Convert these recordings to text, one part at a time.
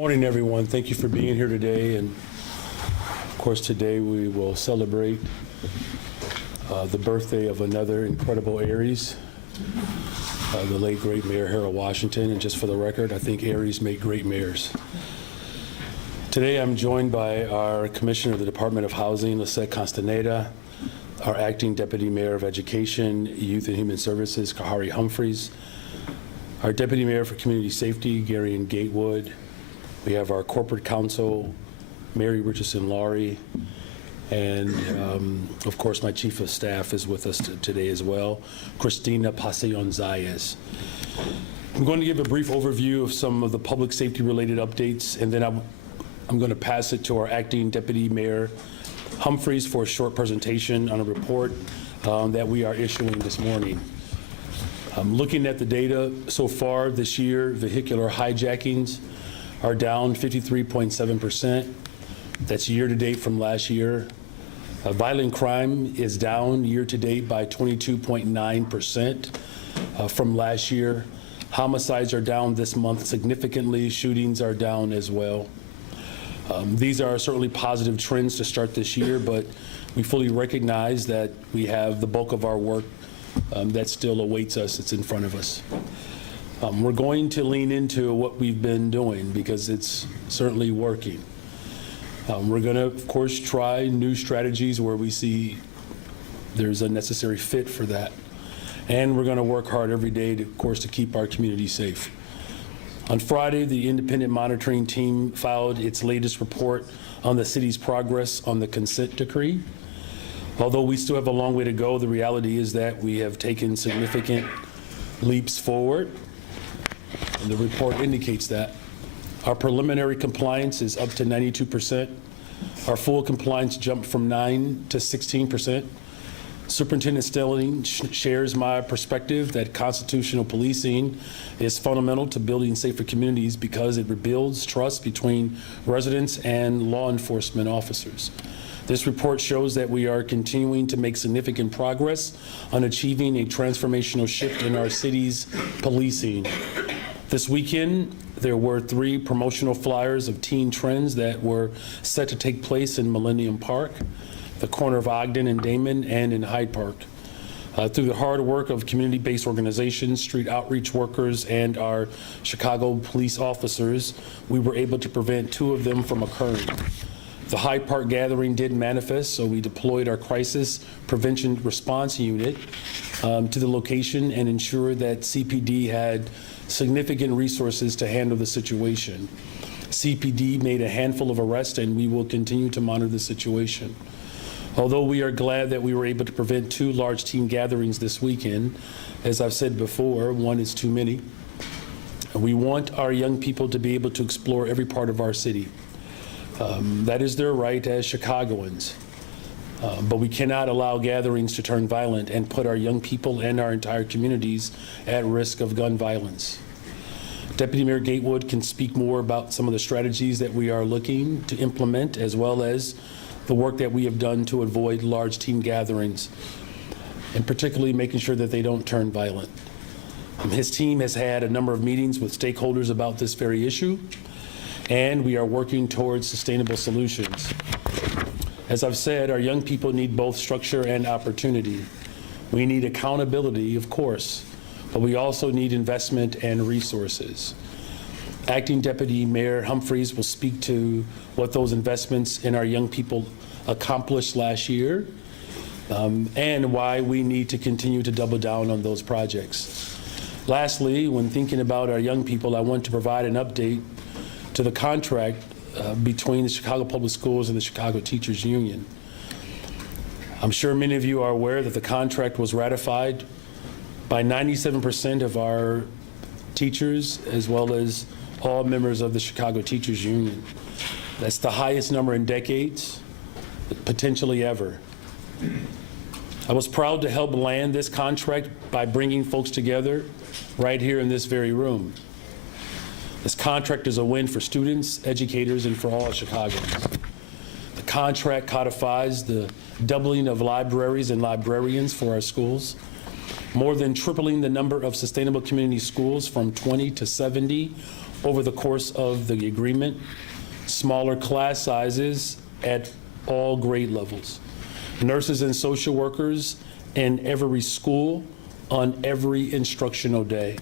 Morning, everyone. Thank you for being here today. And of course, today we will celebrate the birthday of another incredible Aries, the late great Mayor Harold Washington. And just for the record, I think Aries make great mayors. Today I'm joined by our Commissioner of the Department of Housing, Lisette Castaneda, our Acting Deputy Mayor of Education, Youth and Human Services, Kahari Humphreys, our Deputy Mayor for Community Safety, Garion Gatewood. We have our Corporate Counsel, Mary Richardson Laurie, and of course my Chief of Staff is with us today as well, Christina Pasion Zayas. I'm going to give a brief overview of some of the public safety related updates, and then I'm going to pass it to our Acting Deputy Mayor Humphreys for a short presentation on a report that we are issuing this morning. Looking at the data so far this year, vehicular hijackings are down 53.7%. That's year to date from last year. Violent crime is down year to date by 22.9% from last year. Homicides are down this month significantly. Shootings are down as well. These are certainly positive trends to start this year, but we fully recognize that we have the bulk of our work that still awaits us. It's in front of us. We're going to lean into what we've been doing because it's certainly working. We're going to, of course, try new strategies where we see there's a necessary fit for that. And we're going to work hard every day, of course, to keep our community safe. On Friday, the independent monitoring team filed its latest report on the city's progress on the consent decree. Although we still have a long way to go, the reality is that we have taken significant leaps forward. And the report indicates that. Our preliminary compliance is up to 92%. Our full compliance jumped from 9 to 16%. Superintendent Stelling shares my perspective that constitutional policing is fundamental to building safer communities because it rebuilds trust between residents and law enforcement officers. This report shows that we are continuing to make significant progress on achieving a transformational shift in our city's policing. This weekend, there were 3 promotional flyers of teen trends that were set to take place in Millennium Park, the corner of Ogden and Damon, and in Hyde Park. Through the hard work of community-based organizations, street outreach workers, and our Chicago police officers, we were able to prevent 2 of them from occurring. The Hyde Park gathering did manifest, so we deployed our crisis prevention response unit to the location and ensured that CPD had significant resources to handle the situation. CPD made a handful of arrests, and we will continue to monitor the situation. Although we are glad that we were able to prevent 2 large team gatherings this weekend, as I've said before, 1 is too many. We want our young people to be able to explore every part of our city. That is their right as Chicagoans. But we cannot allow gatherings to turn violent and put our young people and our entire communities at risk of gun violence. Deputy Mayor Gatewood can speak more about some of the strategies that we are looking to implement, as well as the work that we have done to avoid large team gatherings, and particularly making sure that they don't turn violent. His team has had a number of meetings with stakeholders about this very issue, and we are working towards sustainable solutions. As I've said, our young people need both structure and opportunity. We need accountability, of course, but we also need investment and resources. Acting Deputy Mayor Humphreys will speak to what those investments in our young people accomplished last year and why we need to continue to double down on those projects. Lastly, when thinking about our young people, I want to provide an update to the contract between the Chicago Public Schools and the Chicago Teachers Union. I'm sure many of you are aware that the contract was ratified by 97% of our teachers, as well as all members of the Chicago Teachers Union. That's the highest number in decades, potentially ever. I was proud to help land this contract by bringing folks together right here in this very room. This contract is a win for students, educators, and for all Chicagoans. The contract codifies the doubling of libraries and librarians for our schools, more than tripling the number of sustainable community schools from 20 to 70, over the course of the agreement, smaller class sizes at all grade levels, nurses and social workers in every school on every instructional day,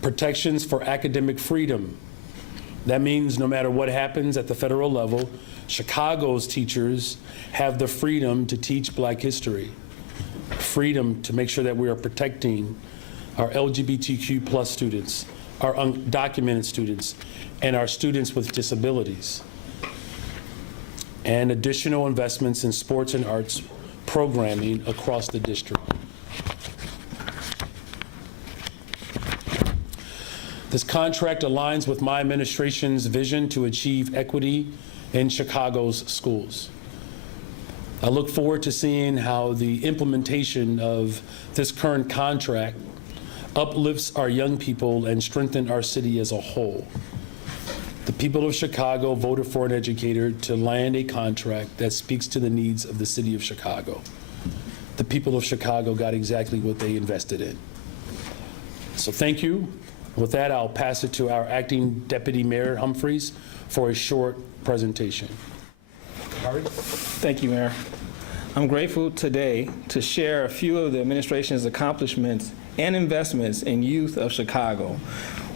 protections for academic freedom. That means no matter what happens at the federal level, Chicago's teachers have the freedom to teach Black history, freedom to make sure that we are protecting our LGBTQ plus students, our undocumented students, and our students with disabilities, and additional investments in sports and arts programming across the district. This contract aligns with my administration's vision to achieve equity in Chicago's schools. I look forward to seeing how the implementation of this current contract uplifts our young people and strengthens our city as a whole. The people of Chicago voted for an educator to land a contract that speaks to the needs of the city of Chicago. The people of Chicago got exactly what they invested in. So thank you. With that, I'll pass it to our acting Deputy Mayor Humphreys for a short presentation. Thank you, Mayor. I'm grateful today to share a few of the administration's accomplishments and investments in youth of Chicago.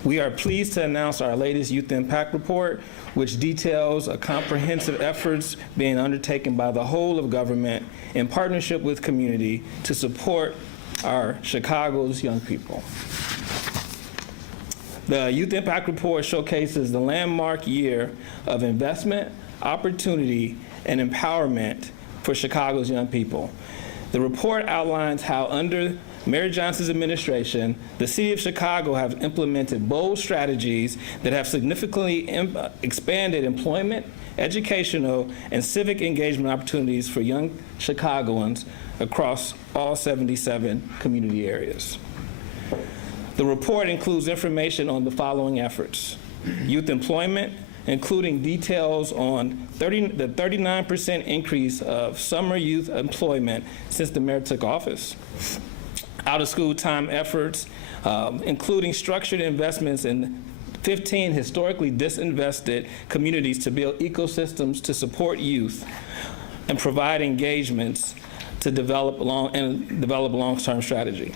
We are pleased to announce our latest Youth Impact Report, which details a comprehensive efforts being undertaken by the whole of government in partnership with community to support our Chicago's young people. The Youth Impact Report showcases the landmark year of investment, opportunity, and empowerment for Chicago's young people. The report outlines how under Mayor Johnson's administration, the city of Chicago has implemented bold strategies that have significantly expanded employment, educational, and civic engagement opportunities for young Chicagoans across all 77 community areas. The report includes information on the following efforts: youth employment, including details on the 39% increase of summer youth employment since the mayor took office; out-of-school time efforts, including structured investments in 15 historically disinvested communities to build ecosystems to support youth and provide engagements to develop long-term strategy.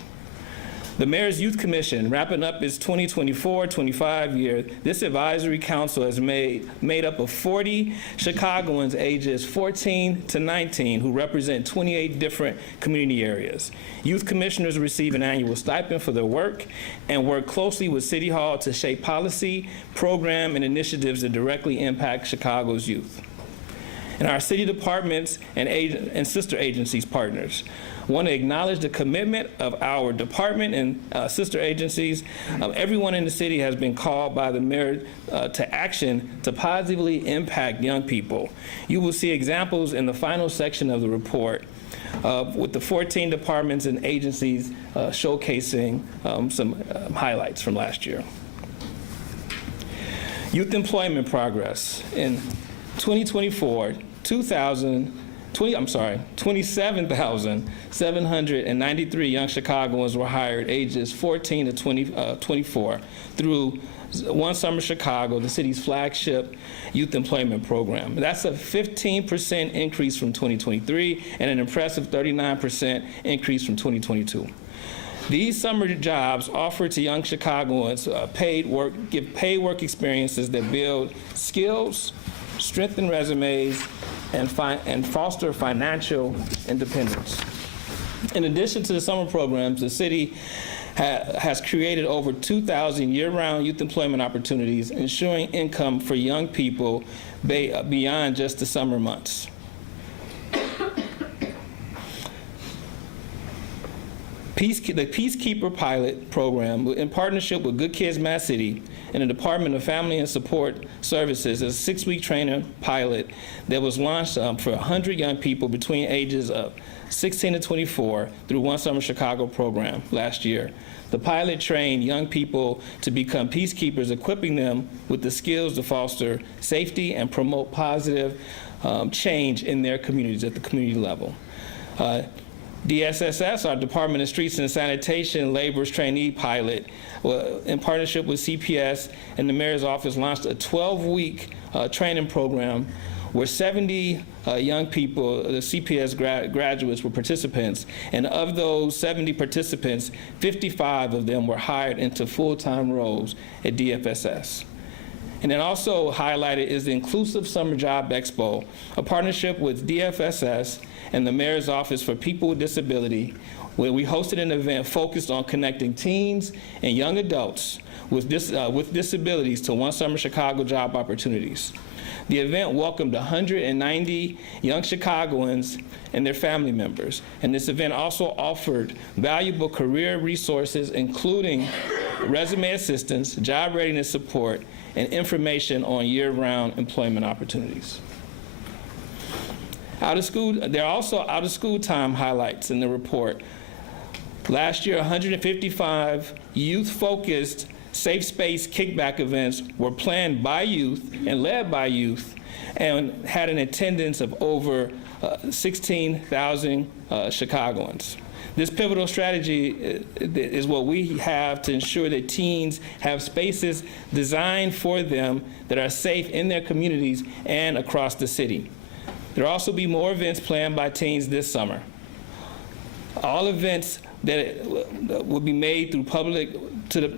The Mayor's Youth Commission, wrapping up its 2024-25 year, this advisory council is made up of 40 Chicagoans ages 14 to 19 who represent 28 different community areas. Youth commissioners receive an annual stipend for their work and work closely with City Hall to shape policy, program, and initiatives that directly impact Chicago's youth. And our city departments and sister agencies partners want to acknowledge the commitment of our department and sister agencies. Everyone in the city has been called by the mayor to action to positively impact young people. You will see examples in the final section of the report with the 14 departments and agencies showcasing some highlights from last year. Youth employment progress. In 2024, 27,793 young Chicagoans were hired ages 14 to 24 through One Summer Chicago, the city's flagship youth employment program. That's a 15% increase from 2023 and an impressive 39% increase from 2022. These summer jobs offer to young Chicagoans give paid work experiences that build skills, strengthen resumes, and foster financial independence. In addition to the summer programs, the city has created over 2,000 year-round youth employment opportunities, ensuring income for young people beyond just the summer months. The Peacekeeper Pilot Program, in partnership with Good Kids Mad City and the Department of Family and Support Services, is a 6-week training pilot that was launched for 100 young people between ages of 16 to 24 through One Summer Chicago program last year. The pilot trained young people to become peacekeepers, equipping them with the skills to foster safety and promote positive change in their communities at the community level. DSSS, our Department of Streets and Sanitation Labor's trainee pilot, in partnership with CPS and the Mayor's Office, launched a 12-week training program where 70 young people, the CPS graduates, were participants. And of those 70 participants, 55 of them were hired into full-time roles at DFSS. And then also highlighted is the Inclusive Summer Job Expo, a partnership with DFSS and the Mayor's Office for People with Disability, where we hosted an event focused on connecting teens and young adults with disabilities to One Summer Chicago job opportunities. The event welcomed 190 young Chicagoans and their family members. And this event also offered valuable career resources, including resume assistance, job readiness support, and information on year-round employment opportunities. There are also out-of-school time highlights in the report. Last year, 155 youth-focused safe space kickback events were planned by youth and led by youth and had an attendance of over 16,000 Chicagoans. This pivotal strategy is what we have to ensure that teens have spaces designed for them that are safe in their communities and across the city. There will also be more events planned by teens this summer. All events that will be made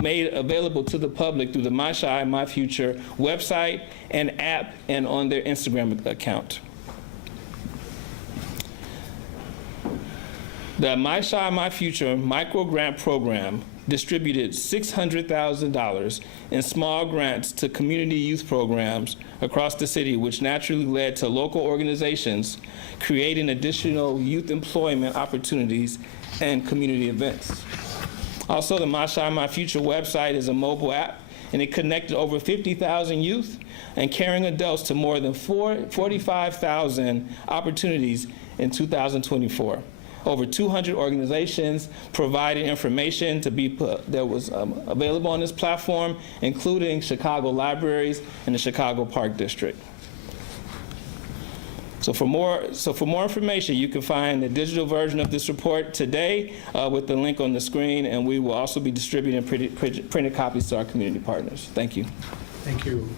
made available to the public through the My Chi, My Future website and app and on their Instagram account. The My Chi, My Future micro grant program distributed $600,000 in small grants to community youth programs across the city, which naturally led to local organizations creating additional youth employment opportunities and community events. Also, the My Chi, My Future website is a mobile app, and it connected over 50,000 youth and caring adults to more than 45,000 opportunities in 2024. Over 200 organizations provided information that was available on this platform, including Chicago Libraries and the Chicago Park District. So for more information, you can find the digital version of this report today with the link on the screen, and we will also be distributing printed copies to our community partners. Thank you. Thank you.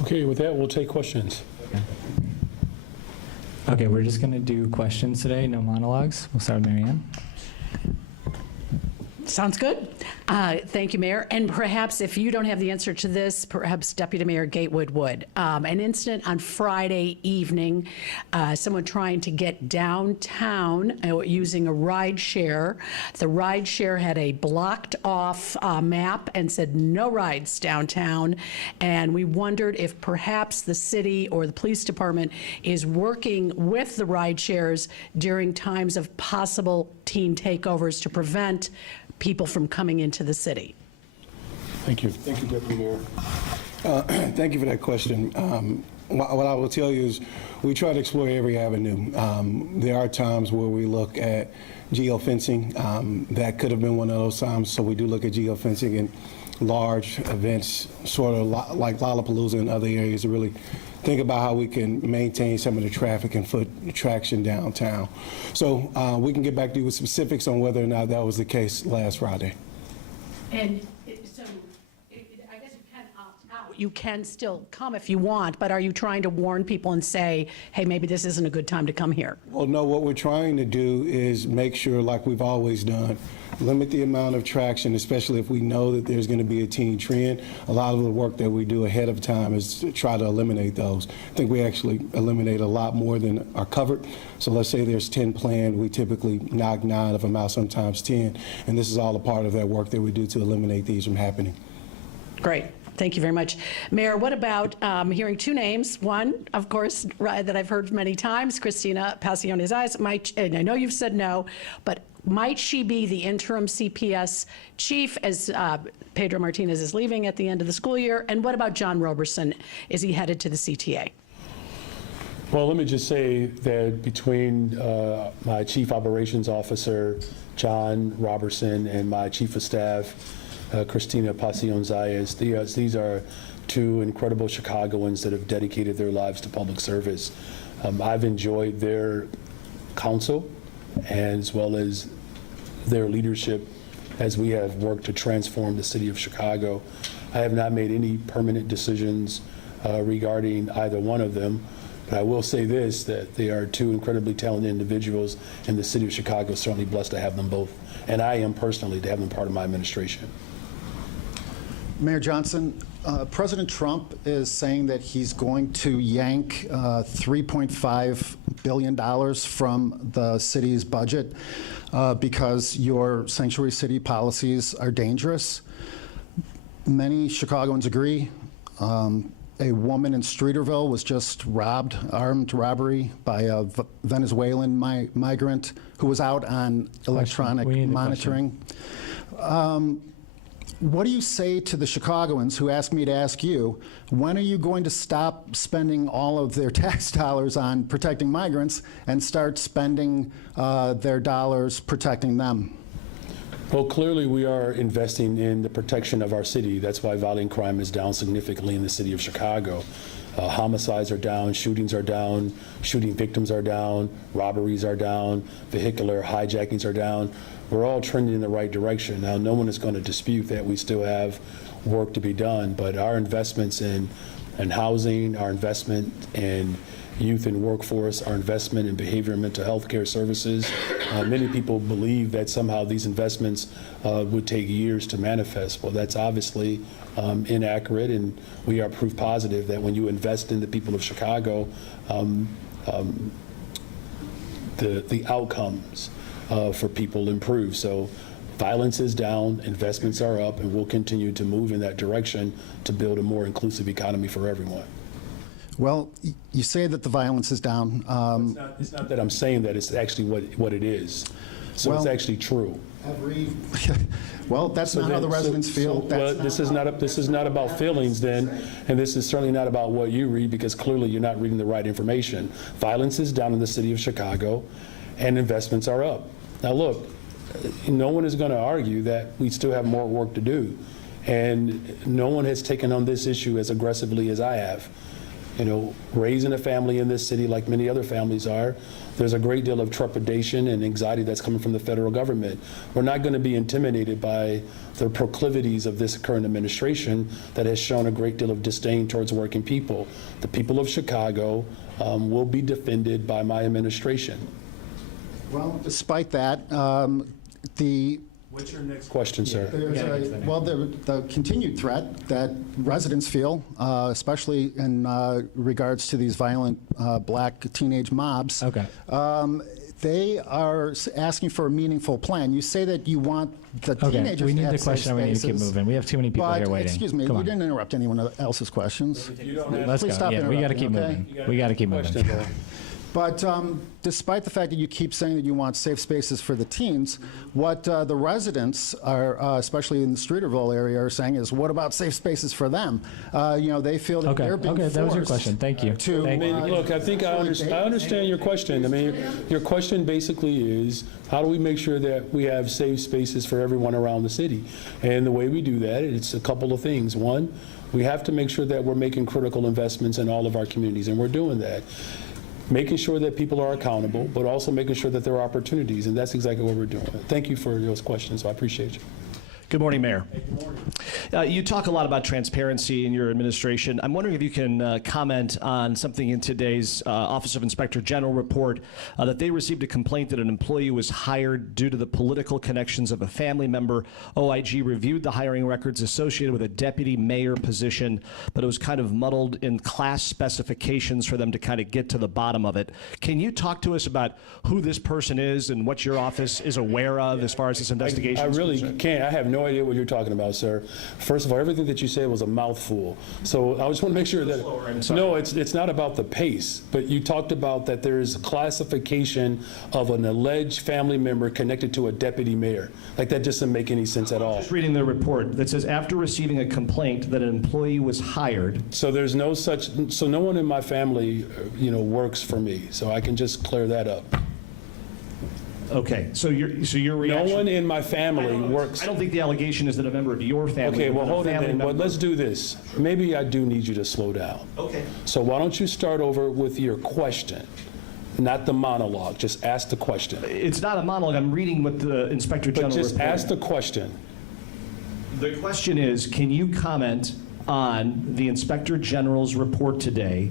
Okay, with that, we'll take questions. Okay, we're just going to do questions today, no monologues. We'll start with Mary Ann. Sounds good. Thank you, Mayor. And perhaps if you don't have the answer to this, perhaps Deputy Mayor Gatewood would. An incident on Friday evening, someone trying to get downtown using a ride share. The ride share had a blocked off map and said no rides downtown. And we wondered if perhaps the city or the police department is working with the ride shares during times of possible teen takeovers to prevent people from coming into the city. Thank you. Thank you, Deputy Mayor. Thank you for that question. What I will tell you is we try to explore every avenue. There are times where we look at geofencing. That could have been one of those times, so we do look at geofencing in large events, sort of like Lollapalooza and other areas, to really think about how we can maintain some of the traffic and foot traction downtown. So we can get back to you with specifics on whether or not that was the case last Friday. And so I guess you can opt out. You can still come if you want, but are you trying to warn people and say, hey, maybe this isn't a good time to come here? Well, no, what we're trying to do is make sure, like we've always done, limit the amount of traction, especially if we know that there's going to be a teen trend. A lot of the work that we do ahead of time is to try to eliminate those. I think we actually eliminate a lot more than are covered. So let's say there's 10 planned, we typically knock 9 of them out, sometimes 10. And this is all a part of that work that we do to eliminate these from happening. Great. Thank you very much. Mayor, what about hearing two names? One, of course, that I've heard many times, Christina Pacione-Zayas. And I know you've said no, but might she be the interim CPS chief as Pedro Martinez is leaving at the end of the school year? And what about John Roberson? Is he headed to the CTA? Well, let me just say that between my Chief Operations Officer, John Roberson, and my Chief of Staff, Christina Pacione-Zayas, these are two incredible Chicagoans that have dedicated their lives to public service. I've enjoyed their council, as well as their leadership as we have worked to transform the city of Chicago. I have not made any permanent decisions regarding either one of them, but I will say this, that they are two incredibly talented individuals, and the city of Chicago is certainly blessed to have them both, and I am personally to have them part of my administration. Mayor Johnson, President Trump is saying that he's going to yank $3.5 billion from the city's budget because your sanctuary city policies are dangerous. Many Chicagoans agree. A woman in Streeterville was just robbed, armed robbery, by a Venezuelan migrant who was out on electronic We need a monitoring. What do you say to the Chicagoans who ask me to ask you, when are you going to stop spending all of their tax dollars on protecting migrants and start spending their dollars protecting them? Well, clearly we are investing in the protection of our city. That's why violent crime is down significantly in the city of Chicago. Homicides are down, shootings are down, shooting victims are down, robberies are down, vehicular hijackings are down. We're all trending in the right direction. Now, no one is going to dispute that we still have work to be done, but our investments in housing, our investment in youth and workforce, our investment in behavior and mental health care services. Many people believe that somehow these investments would take years to manifest. Well, that's obviously inaccurate, and we are proof positive that when you invest in the people of Chicago, the outcomes for people improve. So violence is down, investments are up, and we'll continue to move in that direction to build a more inclusive economy for everyone. Well, you say that the violence is down. It's not that I'm saying that, it's actually what it is. So it's Well- actually true. Well, that's not how the residents feel. Well, this is not about feelings then, and this is certainly not about what you read, because clearly you're not reading the right information. Violence is down in the city of Chicago, and investments are up. Now look, no one is going to argue that we still have more work to do, and no one has taken on this issue as aggressively as I have. You know, raising a family in this city, like many other families are, there's a great deal of trepidation and anxiety that's coming from the federal government. We're not going to be intimidated by the proclivities of this current administration that has shown a great deal of disdain towards working people. The people of Chicago will be defended by my administration. Well, despite that, What's your next question, sir? the continued threat that residents feel, especially in regards to these violent black teenage mobs. Okay. They are asking for a meaningful plan. You say that you want the Okay, teenagers we to need have the safe question. We need to keep spaces. moving. We have too many people here But, waiting. excuse me, Come you on. didn't interrupt anyone else's questions. Let's Please go. stop Yeah, we got to keep interrupting, moving. We got to keep moving. But despite the fact that you keep saying that you want safe spaces for the teens, what the residents are, especially in the Streeterville area, are saying is, what about safe spaces for them? They feel that Okay. they're being Okay. That was your forced question. Thank you. to, Thank you. Look, I think I understand your question. I mean, your question basically is, how do we make sure that we have safe spaces for everyone around the city? And the way we do that, it's a couple of things. One, we have to make sure that we're making critical investments in all of our communities, and we're doing that. Making sure that people are accountable, but also making sure that there are opportunities, and that's exactly what we're doing. Thank you for those questions. I appreciate you. Good morning, Mayor. You talk a lot about transparency in your administration. I'm wondering if you can comment on something in today's Office of Inspector General report, that they received a complaint that an employee was hired due to the political connections of a family member. OIG reviewed the hiring records associated with a deputy mayor position, but it was kind of muddled in class specifications for them to kind of get to the bottom of it. Can you talk to us about who this person is and what your office is aware of as far as this investigation I is really concerned? can't. I have no idea what you're talking about, sir. First of all, everything that you said was a mouthful. So I just want to make sure that, no, it's not about the pace, but you talked about that there's classification of an alleged family member connected to a deputy mayor. Like, that just doesn't make any sense at all. Just reading the report that says after receiving a complaint that an employee was hired. So there's no such, so no one in my family, works for me. So I can just clear that up. Okay, so your No reaction. one in my family works. I don't think the allegation is that a member of your family. Okay, well, but a hold it family then. Well, member- let's do this. Maybe I do need you to slow down. Okay. So why don't you start over with your question? not the monologue. Just ask the question. It's not a monologue. I'm reading what the Inspector But General just reported. ask the question. The question is, can you comment on the Inspector General's report today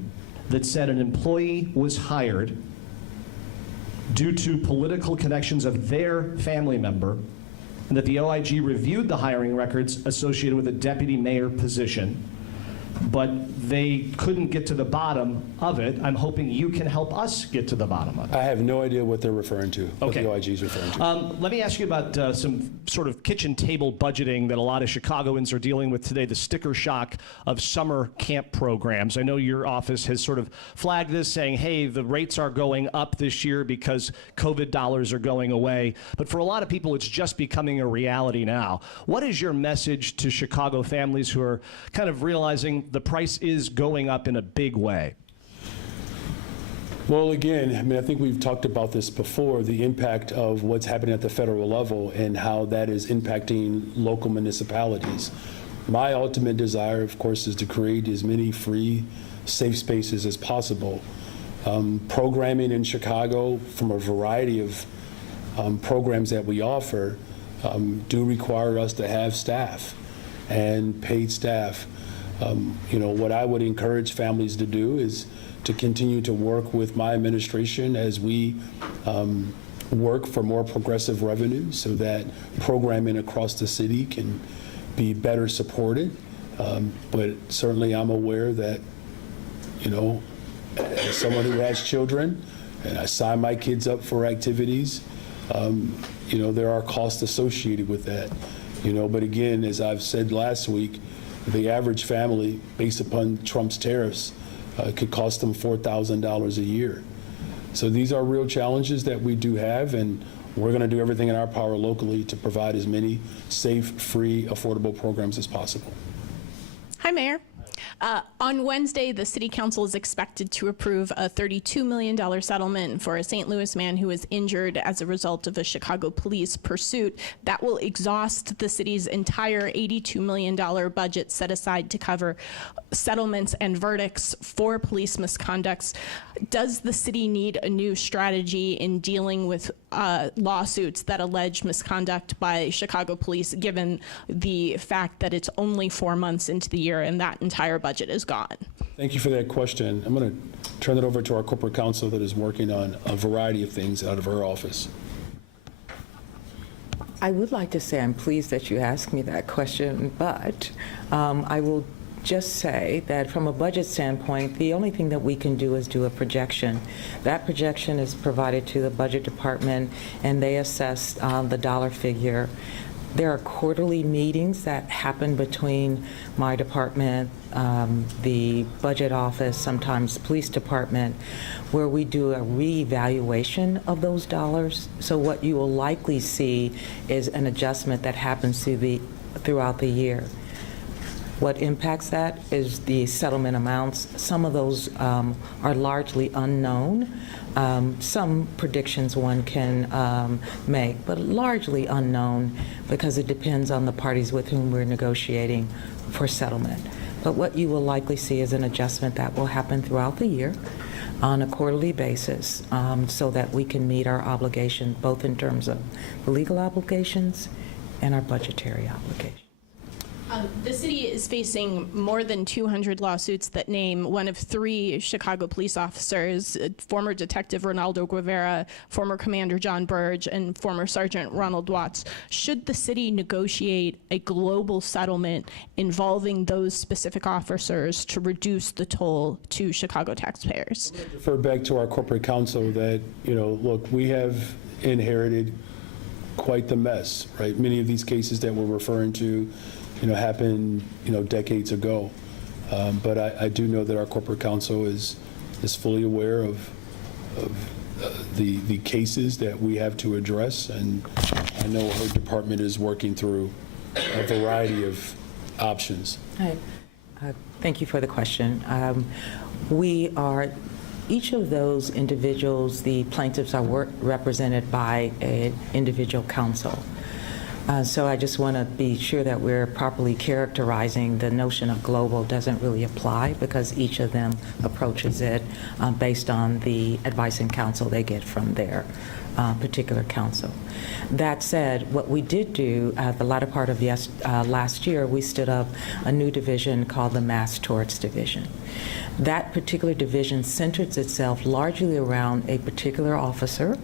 that said an employee was hired due to political connections of their family member, and that the OIG reviewed the hiring records associated with a deputy mayor position, but they couldn't get to the bottom of it? I'm hoping you can help us get to the bottom of it. I have no idea what they're referring to, what Okay. the OIG is referring to. Let me ask you about some sort of kitchen table budgeting that a lot of Chicagoans are dealing with today, the sticker shock of summer camp programs. I know your office has sort of flagged this, saying, hey, the rates are going up this year because COVID dollars are going away. But for a lot of people, it's just becoming a reality now. What is your message to Chicago families who are kind of realizing the price is going up in a big way? Well, again, I mean, I think we've talked about this before, the impact of what's happening at the federal level and how that is impacting local municipalities. My ultimate desire, of course, is to create as many free, safe spaces as possible. Programming in Chicago, from a variety of programs that we offer, do require us to have staff and paid staff. What I would encourage families to do is to continue to work with my administration as we work for more progressive revenue so that programming across the city can be better supported. But certainly I'm aware that, as someone who has children and I sign my kids up for activities, there are costs associated with that. But again, as I've said last week, the average family, based upon Trump's tariffs, could cost them $4,000 a year. So these are real challenges that we do have, and we're going to do everything in our power locally to provide as many safe, free, affordable programs as possible. Hi, Mayor. On Wednesday, the City Council is expected to approve a $32 million settlement for a St. Louis man who was injured as a result of a Chicago police pursuit. That will exhaust the city's entire $82 million budget set aside to cover settlements and verdicts for police misconducts. Does the city need a new strategy in dealing with lawsuits that allege misconduct by Chicago police, given the fact that it's only 4 months into the year and that entire budget is gone? Thank you for that question. I'm going to turn it over to our corporate counsel that is working on a variety of things out of her office. I would like to say I'm pleased that you asked me that question, but I will just say that from a budget standpoint, the only thing that we can do is do a projection. That projection is provided to the budget department, and they assess the dollar figure. There are quarterly meetings that happen between my department, the budget office, sometimes the police department, where we do a reevaluation of those dollars. So what you will likely see is an adjustment that happens throughout the year. What impacts that is the settlement amounts. Some of those are largely unknown. Some predictions one can make, but largely unknown because it depends on the parties with whom we're negotiating for settlement. But what you will likely see is an adjustment that will happen throughout the year on a quarterly basis so that we can meet our obligation, both in terms of the legal obligations and our budgetary obligations. The city is facing more than 200 lawsuits that name one of 3 Chicago police officers, former Detective Ronaldo Guevara, former Commander John Burge, and former Sergeant Ronald Watts. Should the city negotiate a global settlement involving those specific officers to reduce the toll to Chicago taxpayers? Refer back to our corporate counsel that, look, we have inherited quite the mess, right? Many of these cases that we're referring to happened, decades ago. But I do know that our corporate counsel is fully aware of the cases that we have to address, and I know her department is working through a variety of options. Thank you for the question. Each of those individuals, the plaintiffs are represented by an individual counsel. So I just want to be sure that we're properly characterizing the notion of global doesn't really apply, because each of them approaches it based on the advice and counsel they get from their particular counsel. That said, what we did do at the latter part of last year, we stood up a new division called the Mass Torts Division. That particular division centers itself largely around a particular officer,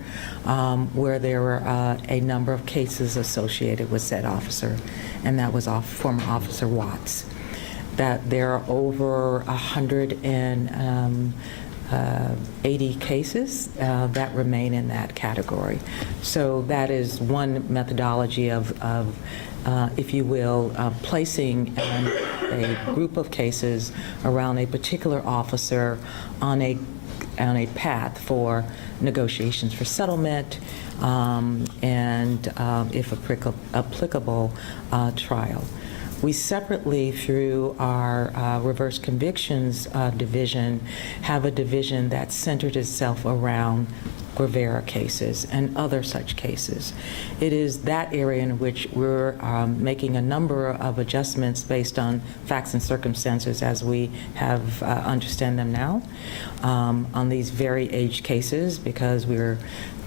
where there were a number of cases associated with said officer, and that was former Officer Watts. That there are over 180 cases that remain in that category. So that is one methodology of if you will, placing a group of cases around a particular officer on a path for negotiations for settlement and, if applicable, trial. We separately, through our reverse convictions division, have a division that centered itself around Guevara cases and other such cases. It is that area in which we're making a number of adjustments based on facts and circumstances as we have understand them now on these very aged cases, because there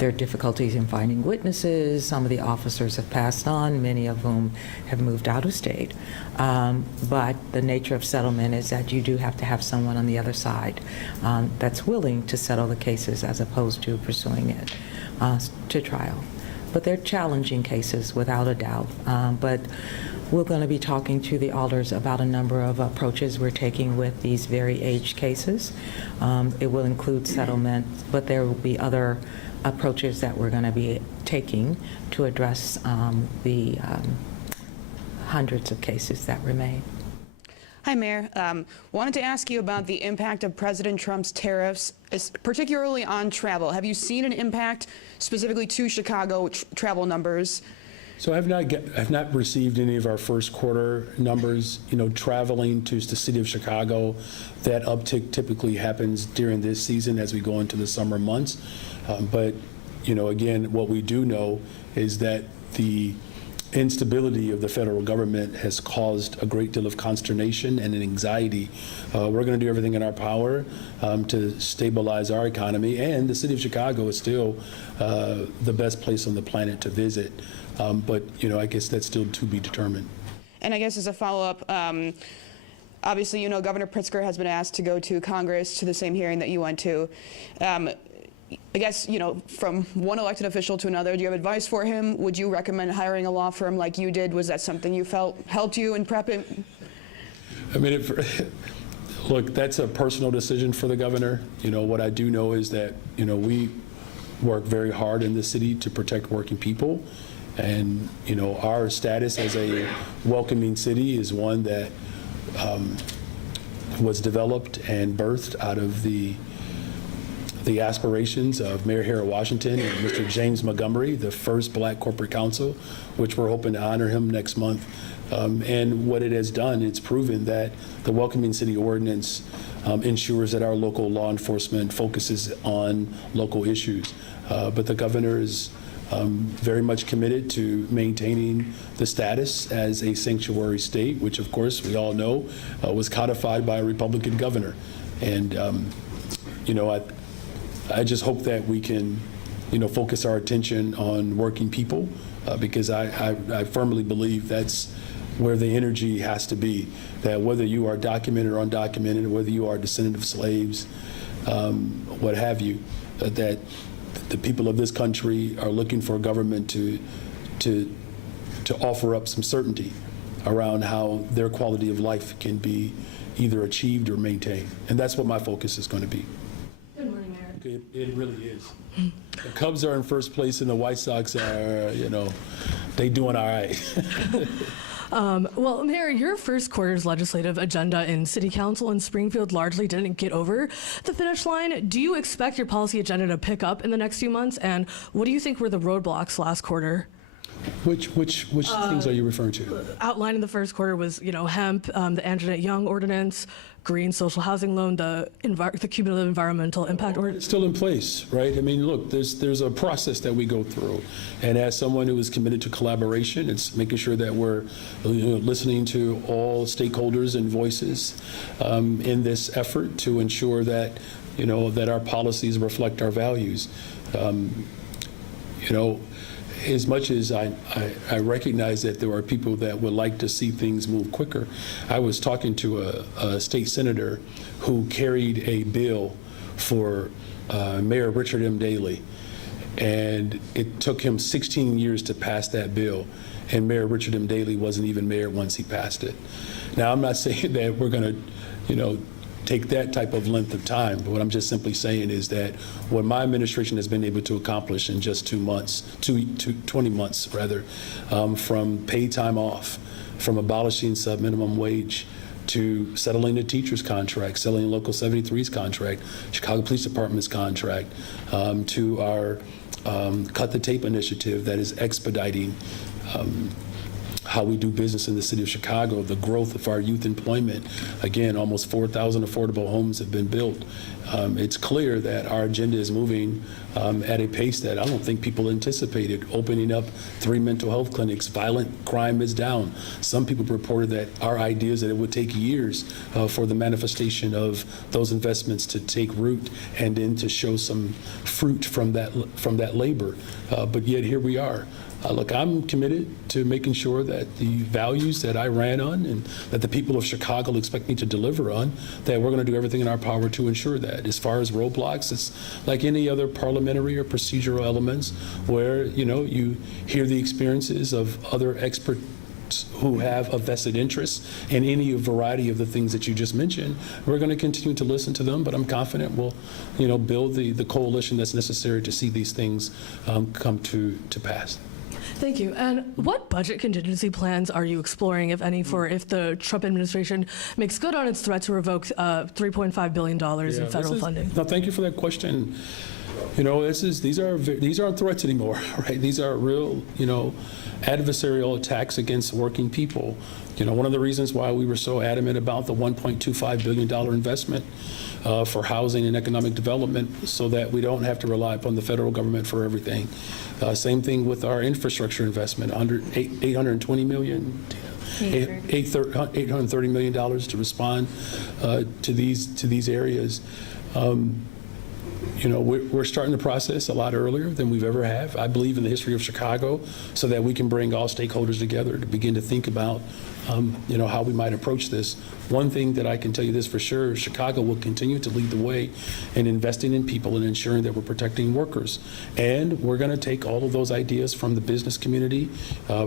are difficulties in finding witnesses. Some of the officers have passed on, many of whom have moved out of state. But the nature of settlement is that you do have to have someone on the other side that's willing to settle the cases as opposed to pursuing it to trial. But they're challenging cases without a doubt. But we're going to be talking to the alders about a number of approaches we're taking with these very aged cases. It will include settlement, but there will be other approaches that we're going to be taking to address the hundreds of cases that remain. Hi, Mayor. Wanted to ask you about the impact of President Trump's tariffs, particularly on travel. Have you seen an impact specifically to Chicago travel numbers? So I've not received any of our first quarter numbers. You know, traveling to the city of Chicago, that uptick typically happens during this season as we go into the summer months. But, you know, again, what we do know is that the instability of the federal government has caused a great deal of consternation and an anxiety. We're going to do everything in our power to stabilize our economy, and the city of Chicago is still the best place on the planet to visit. But, you know, I guess that's still to be determined. And I guess as a follow-up, obviously, you know, Governor Pritzker has been asked to go to Congress to the same hearing that you went to. I guess, you know, from one elected official to another, do you have advice for him? Would you recommend hiring a law firm like you did? Was that something you felt helped you in prepping? I mean, look, that's a personal decision for the governor. You know, what I do know is that, you know, we work very hard in the city to protect working people. And, you know, our status as a welcoming city is one that was developed and birthed out of the aspirations of Mayor Harold Washington and Mr. James Montgomery, the first Black corporate counsel, which we're hoping to honor him next month. And what it has done, it's proven that the Welcoming City Ordinance ensures that our local law enforcement focuses on local issues. But the governor is very much committed to maintaining the status as a sanctuary state, which of course we all know was codified by a Republican governor. And, you know, I just hope that we can, you know, focus our attention on working people because I firmly believe that's where the energy has to be, that whether you are documented or undocumented, whether you are a descendant of slaves, what have you, that the people of this country are looking for a government to offer up some certainty around how their quality of life can be either achieved or maintained. And that's what my focus is going to be. Good morning, Mayor. It really is. The Cubs are in first place and the White Sox are, you know, they doing all right. Well, Mayor, your first quarter's legislative agenda in City Council in Springfield largely didn't get over the finish line. Do you expect your policy agenda to pick up in the next few months? And what do you think were the roadblocks last quarter? Which things are you referring to? Outlined in the first quarter was, hemp, the Anjanette Young ordinance, green social housing loan, the cumulative environmental impact ordinance. It's still in place, right? I mean, look, there's a process that we go through. And as someone who is committed to collaboration, it's making sure that we're listening to all stakeholders and voices in this effort to ensure that, that our policies reflect our values. As much as I recognize that there are people that would like to see things move quicker, I was talking to a state senator who carried a bill for Mayor Richard M. Daley, and it took him 16 years to pass that bill, and Mayor Richard M. Daley wasn't even mayor once he passed it. Now, I'm not saying that we're going to, take that type of length of time. But what I'm just simply saying is that what my administration has been able to accomplish in just 20 months, from paid time off, from abolishing sub-minimum wage, to settling the teacher's contract, settling Local 73's contract, Chicago Police Department's contract, to our Cut the Tape initiative that is expediting how we do business in the city of Chicago, the growth of our youth employment. Again, almost 4,000 affordable homes have been built. It's clear that our agenda is moving at a pace that I don't think people anticipated. Opening up 3 mental health clinics, violent crime is down. Some people reported that our ideas that it would take years for the manifestation of those investments to take root and then to show some fruit from that labor. But yet here we are. Look, I'm committed to making sure that the values that I ran on and that the people of Chicago expect me to deliver on, that we're going to do everything in our power to ensure that. As far as roadblocks, it's like any other parliamentary or procedural elements where, you hear the experiences of other experts who have a vested interest in any variety of the things that you just mentioned. We're going to continue to listen to them, but I'm confident we'll, build the coalition that's necessary to see these things come to pass. Thank you. And what budget contingency plans are you exploring, if any, for if the Trump administration makes good on its threat to revoke $3.5 billion in federal funding? No, thank you for that question. These aren't threats anymore, right? These are real, adversarial attacks against working people. One of the reasons why we were so adamant about the $1.25 billion investment for housing and economic development, so that we don't have to rely upon the federal government for everything. Same thing with our infrastructure investment, under $820 million. $830 million to respond to these areas. We're starting the process a lot earlier than we've ever have, I believe, in the history of Chicago, so that we can bring all stakeholders together to begin to think about, how we might approach this. One thing that I can tell you this for sure, Chicago will continue to lead the way in investing in people and ensuring that we're protecting workers. And we're going to take all of those ideas from the business community,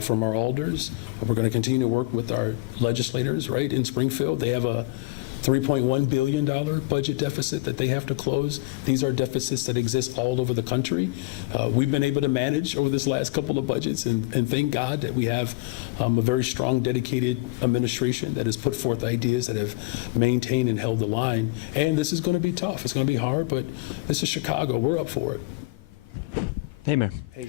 from our alders. We're going to continue to work with our legislators, right, in Springfield. They have a $3.1 billion budget deficit that they have to close. These are deficits that exist all over the country. We've been able to manage over this last couple of budgets, and thank God that we have a very strong, dedicated administration that has put forth ideas that have maintained and held the line. And this is going to be tough. It's going to be hard, but this is Chicago. We're up for it. Hey, Mayor. Hey.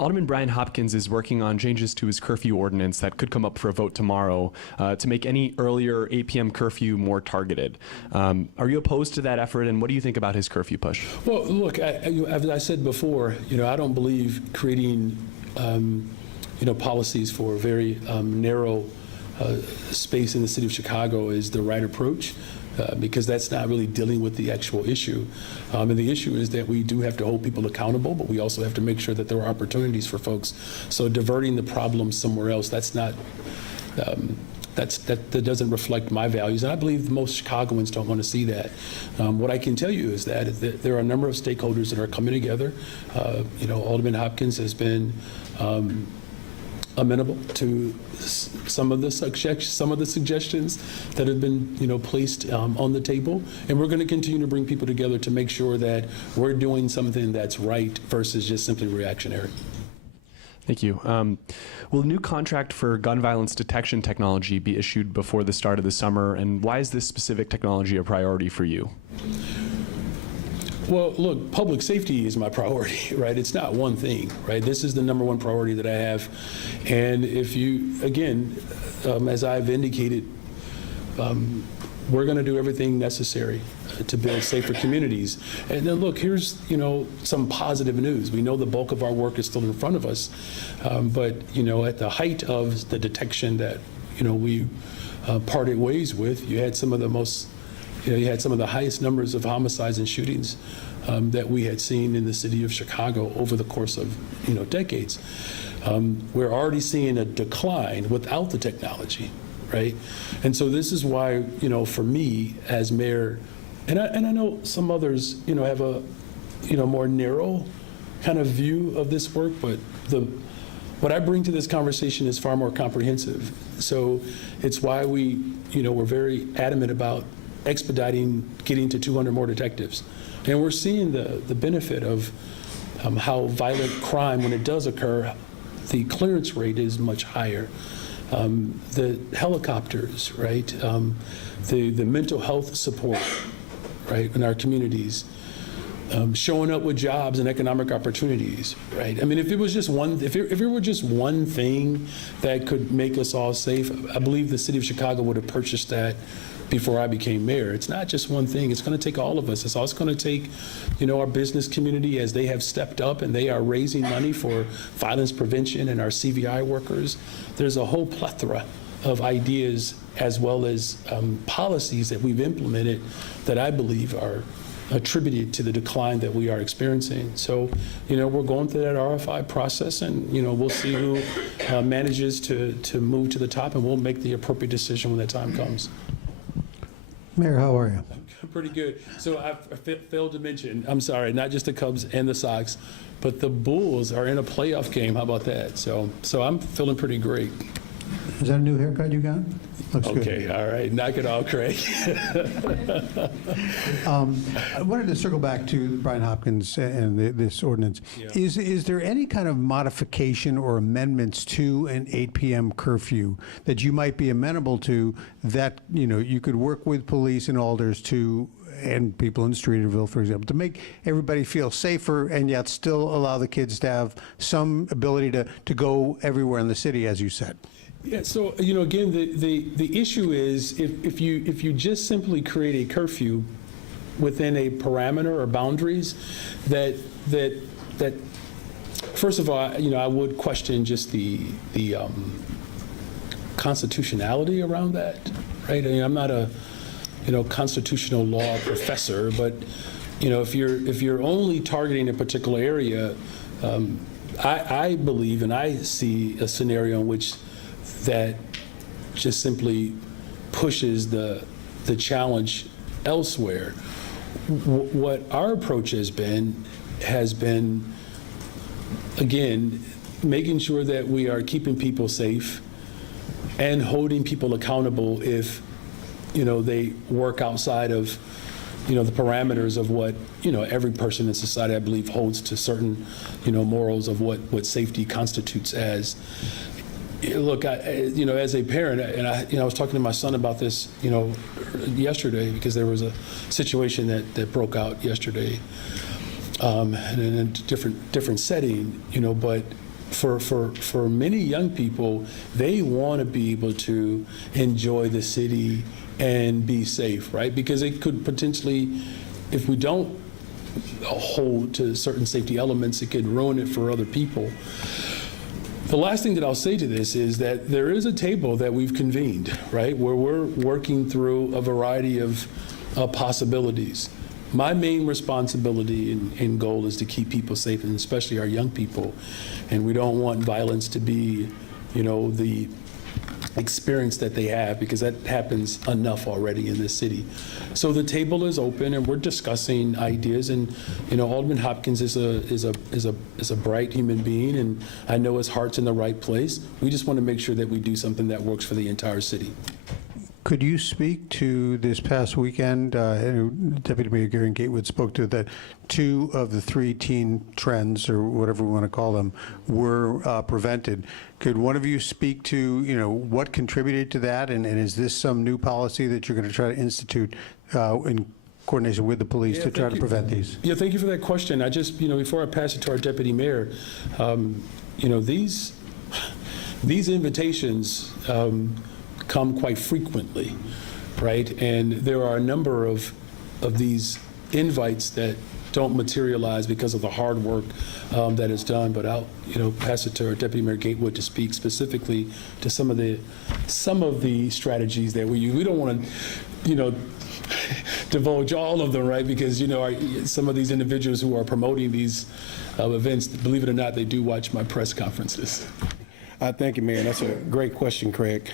Alderman Brian Hopkins is working on changes to his curfew ordinance that could come up for a vote tomorrow to make any earlier 8 p.m. curfew more targeted. Are you opposed to that effort, and what do you think about his curfew push? Well, look, as I said before, I don't believe creating, policies for a very narrow space in the city of Chicago is the right approach. Because that's not really dealing with the actual issue. And the issue is that we do have to hold people accountable, but we also have to make sure that there are opportunities for folks. So diverting the problem somewhere else, that's not, that doesn't reflect my values. And I believe most Chicagoans don't want to see that. What I can tell you is that there are a number of stakeholders that are coming together. Alderman Hopkins has been amenable to some of the suggestions that have been placed on the table, and we're going to continue to bring people together to make sure that we're doing something that's right versus just simply reactionary. Thank you. Will a new contract for gun violence detection technology be issued before the start of the summer, and why is this specific technology a priority for you? Well, look, public safety is my priority, right? It's not one thing, right? This is the number one priority that I have. And if you, again, as I've indicated, we're going to do everything necessary to build safer communities. And then look, here's, some positive news. We know the bulk of our work is still in front of us. But, at the height of the detection that, we parted ways with, you had some of the most, you had some of the highest numbers of homicides and shootings that we had seen in the city of Chicago over the course of, decades. We're already seeing a decline without the technology, right? And so this is why, for me as mayor, and I know some others, have a, more narrow kind of view of this work, but what I bring to this conversation is far more comprehensive. So it's why we're very adamant about expediting getting to 200 more detectives. And we're seeing the benefit of how violent crime, when it does occur, the clearance rate is much higher. The helicopters, right? The mental health support, right, in our communities. Showing up with jobs and economic opportunities, right? I mean, if it was just one, if it were just one thing that could make us all safe, I believe the city of Chicago would have purchased that before I became mayor. It's not just one thing. It's going to take all of us. It's also going to take, our business community as they have stepped up and they are raising money for violence prevention and our CVI workers. There's a whole plethora of ideas as well as policies that we've implemented that I believe are attributed to the decline that we are experiencing. So, we're going through that RFI process and, we'll see who manages to move to the top, and we'll make the appropriate decision when that time comes. Mayor, how are you? Pretty good. So I failed to mention, I'm sorry, not just the Cubs and the Sox, but the Bulls are in a playoff game. How about that? So I'm feeling pretty great. Is that a new haircut you got? Looks Okay, good. all right. Knock it off, Craig. I wanted to circle back to Brian Hopkins and this ordinance. Yeah. Is there any kind of modification or amendments to an 8 p.m. curfew that you might be amenable to that, you could work with police and alders and people in Streeterville, for example, to make everybody feel safer and yet still allow the kids to have some ability to go everywhere in the city, as you said? Yeah, so, again, the issue is if you just simply create a curfew within a parameter or boundaries that first of all, I would question just the constitutionality around that, right? I mean, I'm not a, constitutional law professor, but, if you're only targeting a particular area, I believe and I see a scenario in which that just simply pushes the challenge elsewhere. What our approach has been, again, making sure that we are keeping people safe and holding people accountable if, they work outside of, the parameters of what, every person in society, I believe, holds to certain, morals of what safety constitutes as. Look, as a parent, and I was talking to my son about this, yesterday, because there was a situation that broke out yesterday, in a different setting, but for many young people, they want to be able to enjoy the city and be safe, right? Because it could potentially, if we don't hold to certain safety elements, it could ruin it for other people. The last thing that I'll say to this is that there is a table that we've convened, right, where we're working through a variety of possibilities. My main responsibility and goal is to keep people safe, and especially our young people. And we don't want violence to be, the experience that they have, because that happens enough already in this city. So the table is open, and we're discussing ideas. And Alderman Hopkins is a bright human being, and I know his heart's in the right place. We just want to make sure that we do something that works for the entire city. Could you speak to this past weekend? Deputy Mayor Gary Gatewood spoke to that 2 of the 3 teen trends, or whatever we want to call them, were prevented. Could one of you speak to, what contributed to that, and is this some new policy that you're going to try to institute in coordination with the police Yeah, to try thank to you. prevent these? Yeah, thank you for that question. I just, before I pass it to our deputy mayor, these invitations come quite frequently, right? And there are a number of these invites that don't materialize because of the hard work that is done. But I'll, pass it to our deputy mayor Gatewood to speak specifically to some of the strategies that we use. We don't want to, divulge all of them, right? Because, some of these individuals who are promoting these events, believe it or not, they do watch my press conferences. Thank you, Mayor. That's a great question, Craig.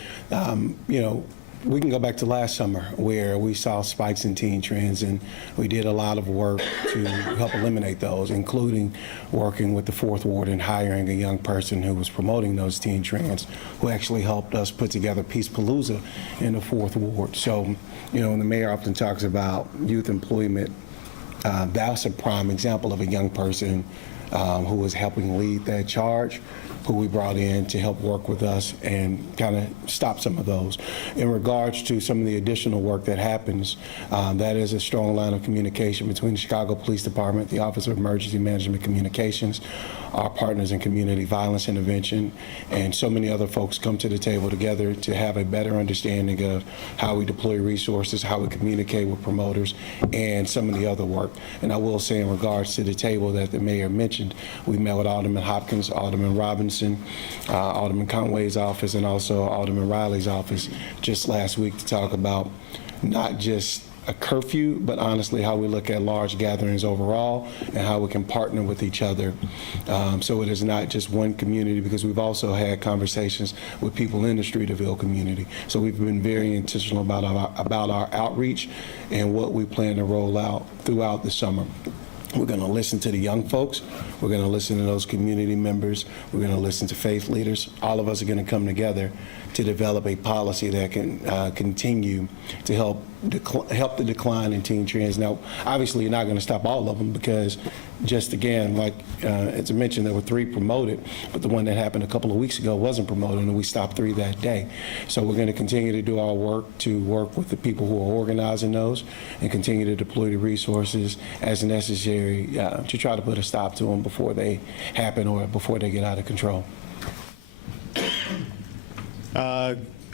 We can go back to last summer where we saw spikes in teen trends, and we did a lot of work to help eliminate those, including working with the Fourth Ward and hiring a young person who was promoting those teen trends, who actually helped us put together Peace Palooza in the Fourth Ward. So, when the mayor often talks about youth employment, that's a prime example of a young person who was helping lead that charge, who we brought in to help work with us and kind of stop some of those. In regards to some of the additional work that happens, that is a strong line of communication between the Chicago Police Department, the Office of Emergency Management Communications, our partners in community violence intervention, and so many other folks come to the table together to have a better understanding of how we deploy resources, how we communicate with promoters, and some of the other work. And I will say, in regards to the table that the mayor mentioned, we met with Alderman Hopkins, Alderman Robinson, Alderman Conway's office, and also Alderman Riley's office just last week to talk about not just a curfew, but honestly how we look at large gatherings overall and how we can partner with each other. So it is not just one community, because we've also had conversations with people in the Streeterville community. So we've been very intentional about our outreach and what we plan to roll out throughout the summer. We're going to listen to the young folks. We're going to listen to those community members. We're going to listen to faith leaders. All of us are going to come together to develop a policy that can continue to help the decline in teen trends. Now, obviously, you're not going to stop all of them, because just again, like as I mentioned, there were 3 promoted, but the one that happened a couple of weeks ago wasn't promoted, and we stopped 3 that day. So we're going to continue to do our work to work with the people who are organizing those and continue to deploy the resources as necessary to try to put a stop to them before they happen or before they get out of control.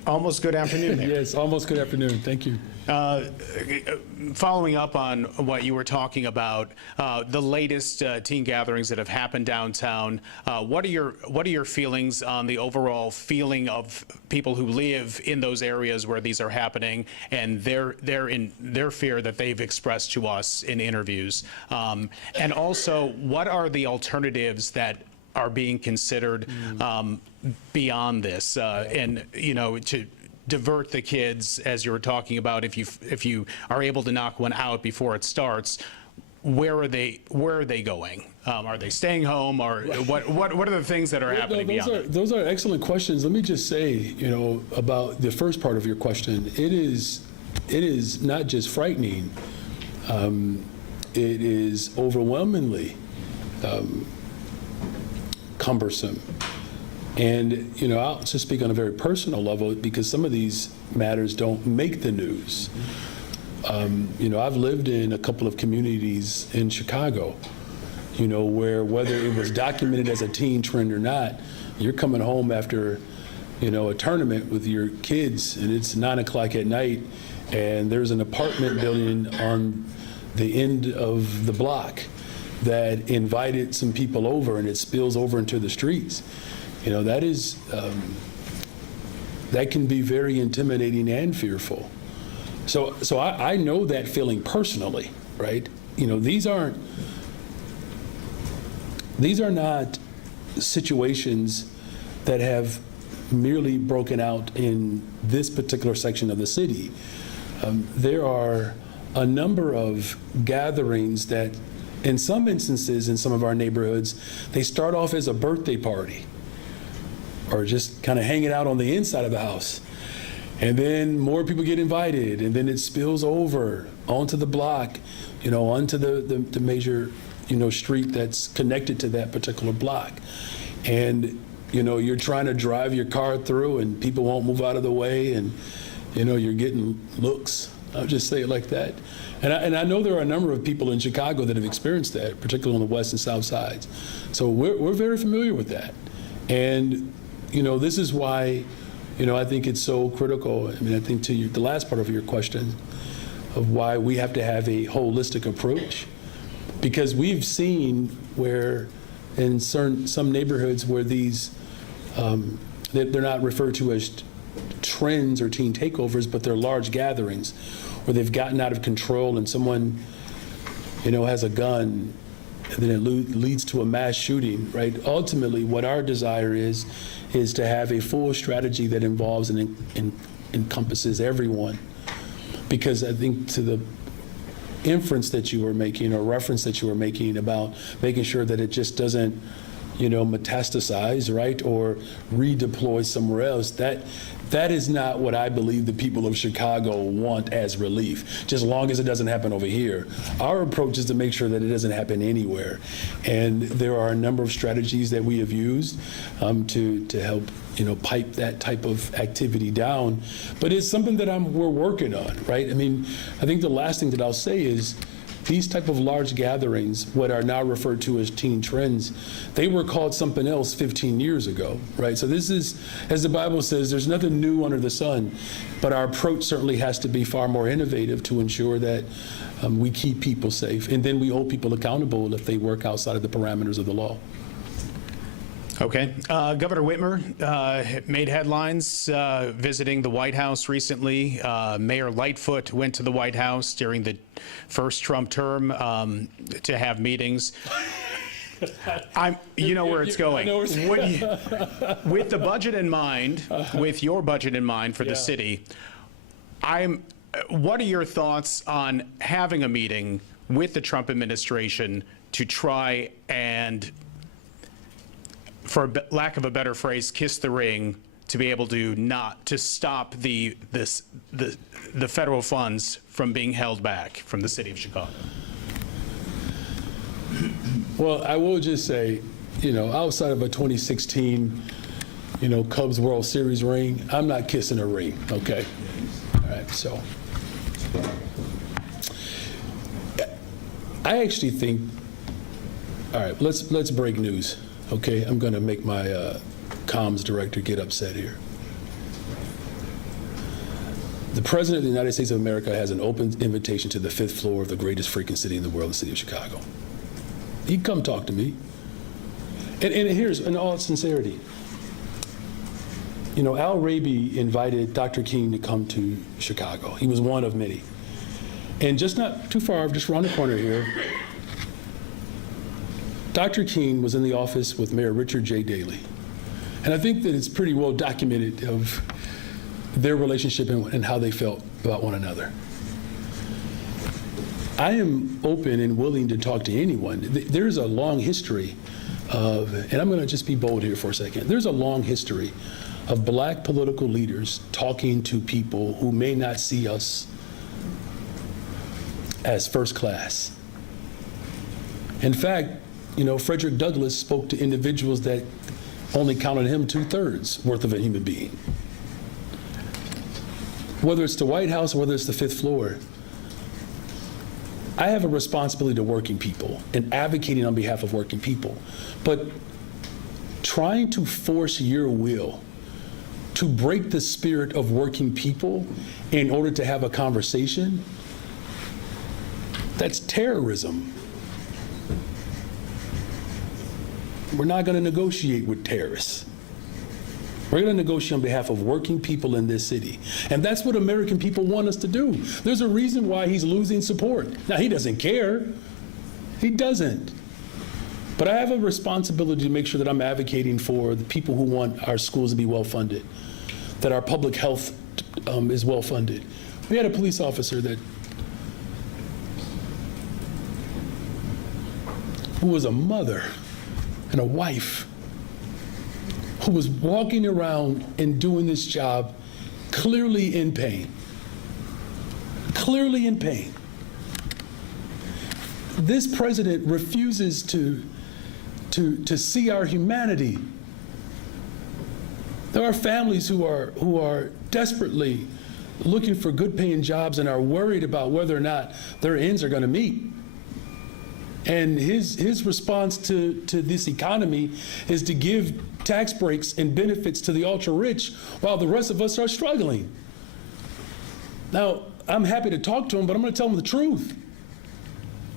Almost good afternoon, Mayor. Yes, almost good afternoon. Thank you. Following up on what you were talking about, the latest teen gatherings that have happened downtown, what are your feelings on the overall feeling of people who live in those areas where these are happening, and their fear that they've expressed to us in interviews? And also, what are the alternatives that are being considered beyond this, and to divert the kids, as you were talking about? If you are able to knock one out before it starts, where are they going? Are they staying home, or what are the things that are happening beyond that? Those are excellent questions. Let me just say, about the first part of your question. It is not just frightening. It is overwhelmingly cumbersome. And, I'll just speak on a very personal level, because some of these matters don't make the news. I've lived in a couple of communities in Chicago, where whether it was documented as a teen trend or not, you're coming home after, a tournament with your kids, and it's 9 o'clock at night, and there's an apartment building on the end of the block that invited some people over, and it spills over into the streets. That can be very intimidating and fearful. So I know that feeling personally, right? These are not situations that have merely broken out in this particular section of the city. There are a number of gatherings that, in some instances, in some of our neighborhoods, they start off as a birthday party or just kind of hanging out on the inside of the house. And then more people get invited, and then it spills over onto the block, onto the major, street that's connected to that particular block. And, you're trying to drive your car through, and people won't move out of the way, and, you're getting looks I'll just say it like that. And I know there are a number of people in Chicago that have experienced that, particularly on the west and south sides. So we're very familiar with that. And, this is why, I think it's so critical. I mean, I think to the last part of your question of why we have to have a holistic approach, because we've seen where in some neighborhoods where these, they're not referred to as trends or teen takeovers, but they're large gatherings where they've gotten out of control and someone, has a gun and then it leads to a mass shooting, right? Ultimately, what our desire is to have a full strategy that involves and encompasses everyone. Because I think to the inference that you were making or reference that you were making about making sure that it just doesn't, metastasize, right, or redeploy somewhere else, that is not what I believe the people of Chicago want as relief, just as long as it doesn't happen over here. Our approach is to make sure that it doesn't happen anywhere. And there are a number of strategies that we have used to help pipe that type of activity down. But it's something that we're working on, right? I mean, I think the last thing that I'll say is these type of large gatherings, what are now referred to as teen trends, they were called something else 15 years ago, right? So this is, as the Bible says, there's nothing new under the sun, but our approach certainly has to be far more innovative to ensure that we keep people safe, and then we hold people accountable if they work outside of the parameters of the law. Okay. Governor Whitmer made headlines visiting the White House recently. Mayor Lightfoot went to the White House during the first Trump term to have meetings. You know where it's going. With the budget in mind, with your budget in mind for the city, what are your thoughts on having a meeting with the Trump administration to try and, for lack of a better phrase, kiss the ring to be able to stop the federal funds from being held back from the city of Chicago? Well, I will just say, outside of a 2016, Cubs World Series ring, I'm not kissing a ring, okay? All right, so. I actually think, all right, let's break news. Okay, I'm going to make my comms director get upset here. The President of the United States of America has an open invitation to the 5th floor of the greatest freaking city in the world, the city of Chicago. He can come talk to me. And here's, in all sincerity, Al Raby invited Dr. King to come to Chicago. He was one of many. And just not too far, just around the corner here, Dr. King was in the office with Mayor Richard J. Daley. And I think that it's pretty well documented of their relationship and how they felt about one another. I am open and willing to talk to anyone. There's a long history of, and I'm going to just be bold here for a second, there's a long history of black political leaders talking to people who may not see us as first class. In fact, Frederick Douglass spoke to individuals that only counted him 2/3 worth of a human being. Whether it's the White House or whether it's the 5th floor, I have a responsibility to working people and advocating on behalf of working people. But trying to force your will to break the spirit of working people in order to have a conversation, that's terrorism. We're not going to negotiate with terrorists. We're going to negotiate on behalf of working people in this city. And that's what American people want us to do. There's a reason why he's losing support. Now, he doesn't care. He doesn't. But I have a responsibility to make sure that I'm advocating for the people who want our schools to be well-funded, that our public health is well-funded. We had a police officer who was a mother and a wife, who was walking around and doing this job clearly in pain. Clearly in pain. This president refuses to see our humanity. There are families who are desperately looking for good paying jobs and are worried about whether or not their ends are going to meet. And his response to this economy is to give tax breaks and benefits to the ultra rich while the rest of us are struggling. Now, I'm happy to talk to him, but I'm going to tell him the truth.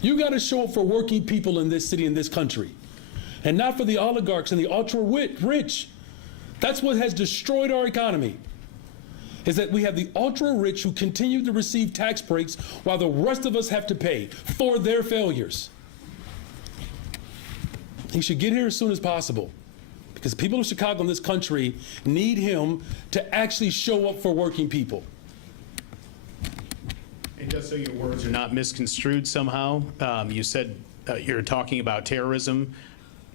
You got to show up for working people in this city, in this country, and not for the oligarchs and the ultra rich. That's what has destroyed our economy, is that we have the ultra rich who continue to receive tax breaks while the rest of us have to pay for their failures. He should get here as soon as possible, because people of Chicago in this country need him to actually show up for working people. And just so your words are not misconstrued somehow, you said you're talking about terrorism.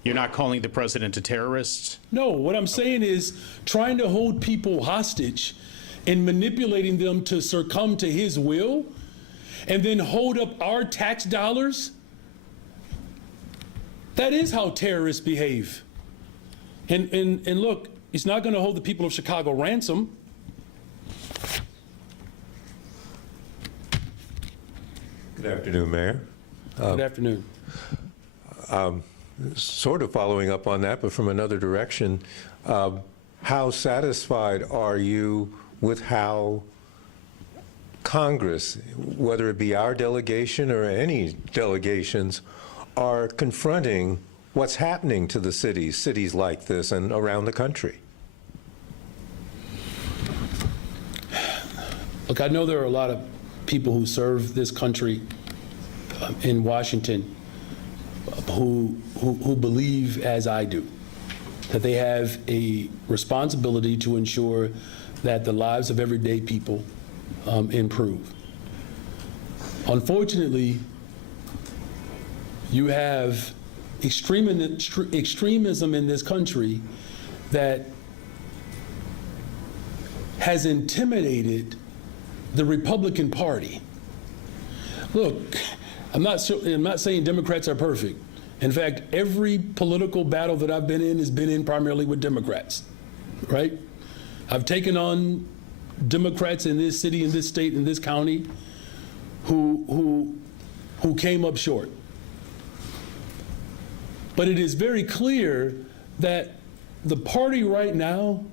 You're not calling the president a terrorist? No, what I'm saying is trying to hold people hostage and manipulating them to succumb to his will and then hold up our tax dollars. That is how terrorists behave. And look, it's not going to hold the people of Chicago ransom. Good afternoon, Mayor. Good afternoon. Sort of following up on that, but from another direction, how satisfied are you with how Congress, whether it be our delegation or any delegations, are confronting what's happening to the cities like this and around the country? Look, I know there are a lot of people who serve this country in Washington who believe, as I do, that they have a responsibility to ensure that the lives of everyday people improve. Unfortunately, you have extremism in this country that has intimidated the Republican Party. Look, I'm not saying Democrats are perfect. In fact, every political battle that I've been in has been in primarily with Democrats, right? I've taken on Democrats in this city, in this state, in this county who came up short. But it is very clear that the party right now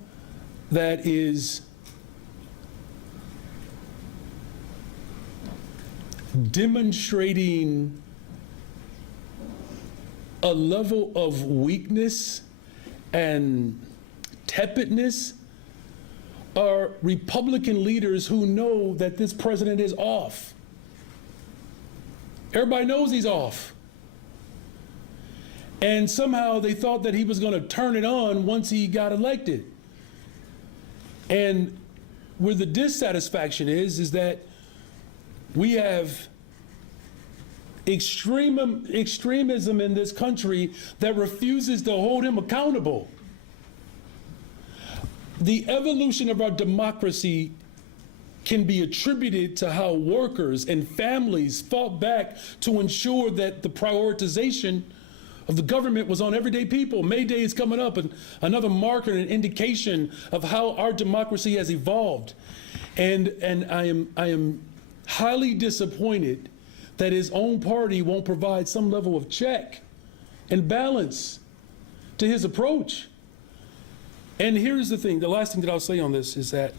that is demonstrating a level of weakness and tepidness are Republican leaders who know that this president is off. Everybody knows he's off. And somehow they thought that he was going to turn it on once he got elected. And where the dissatisfaction is that we have extremism in this country that refuses to hold him accountable. The evolution of our democracy can be attributed to how workers and families fought back to ensure that the prioritization of the government was on everyday people. May Day is coming up, and another marker and indication of how our democracy has evolved. And I am highly disappointed that his own party won't provide some level of check and balance to his approach. And here's the thing, the last thing that I'll say on this is that,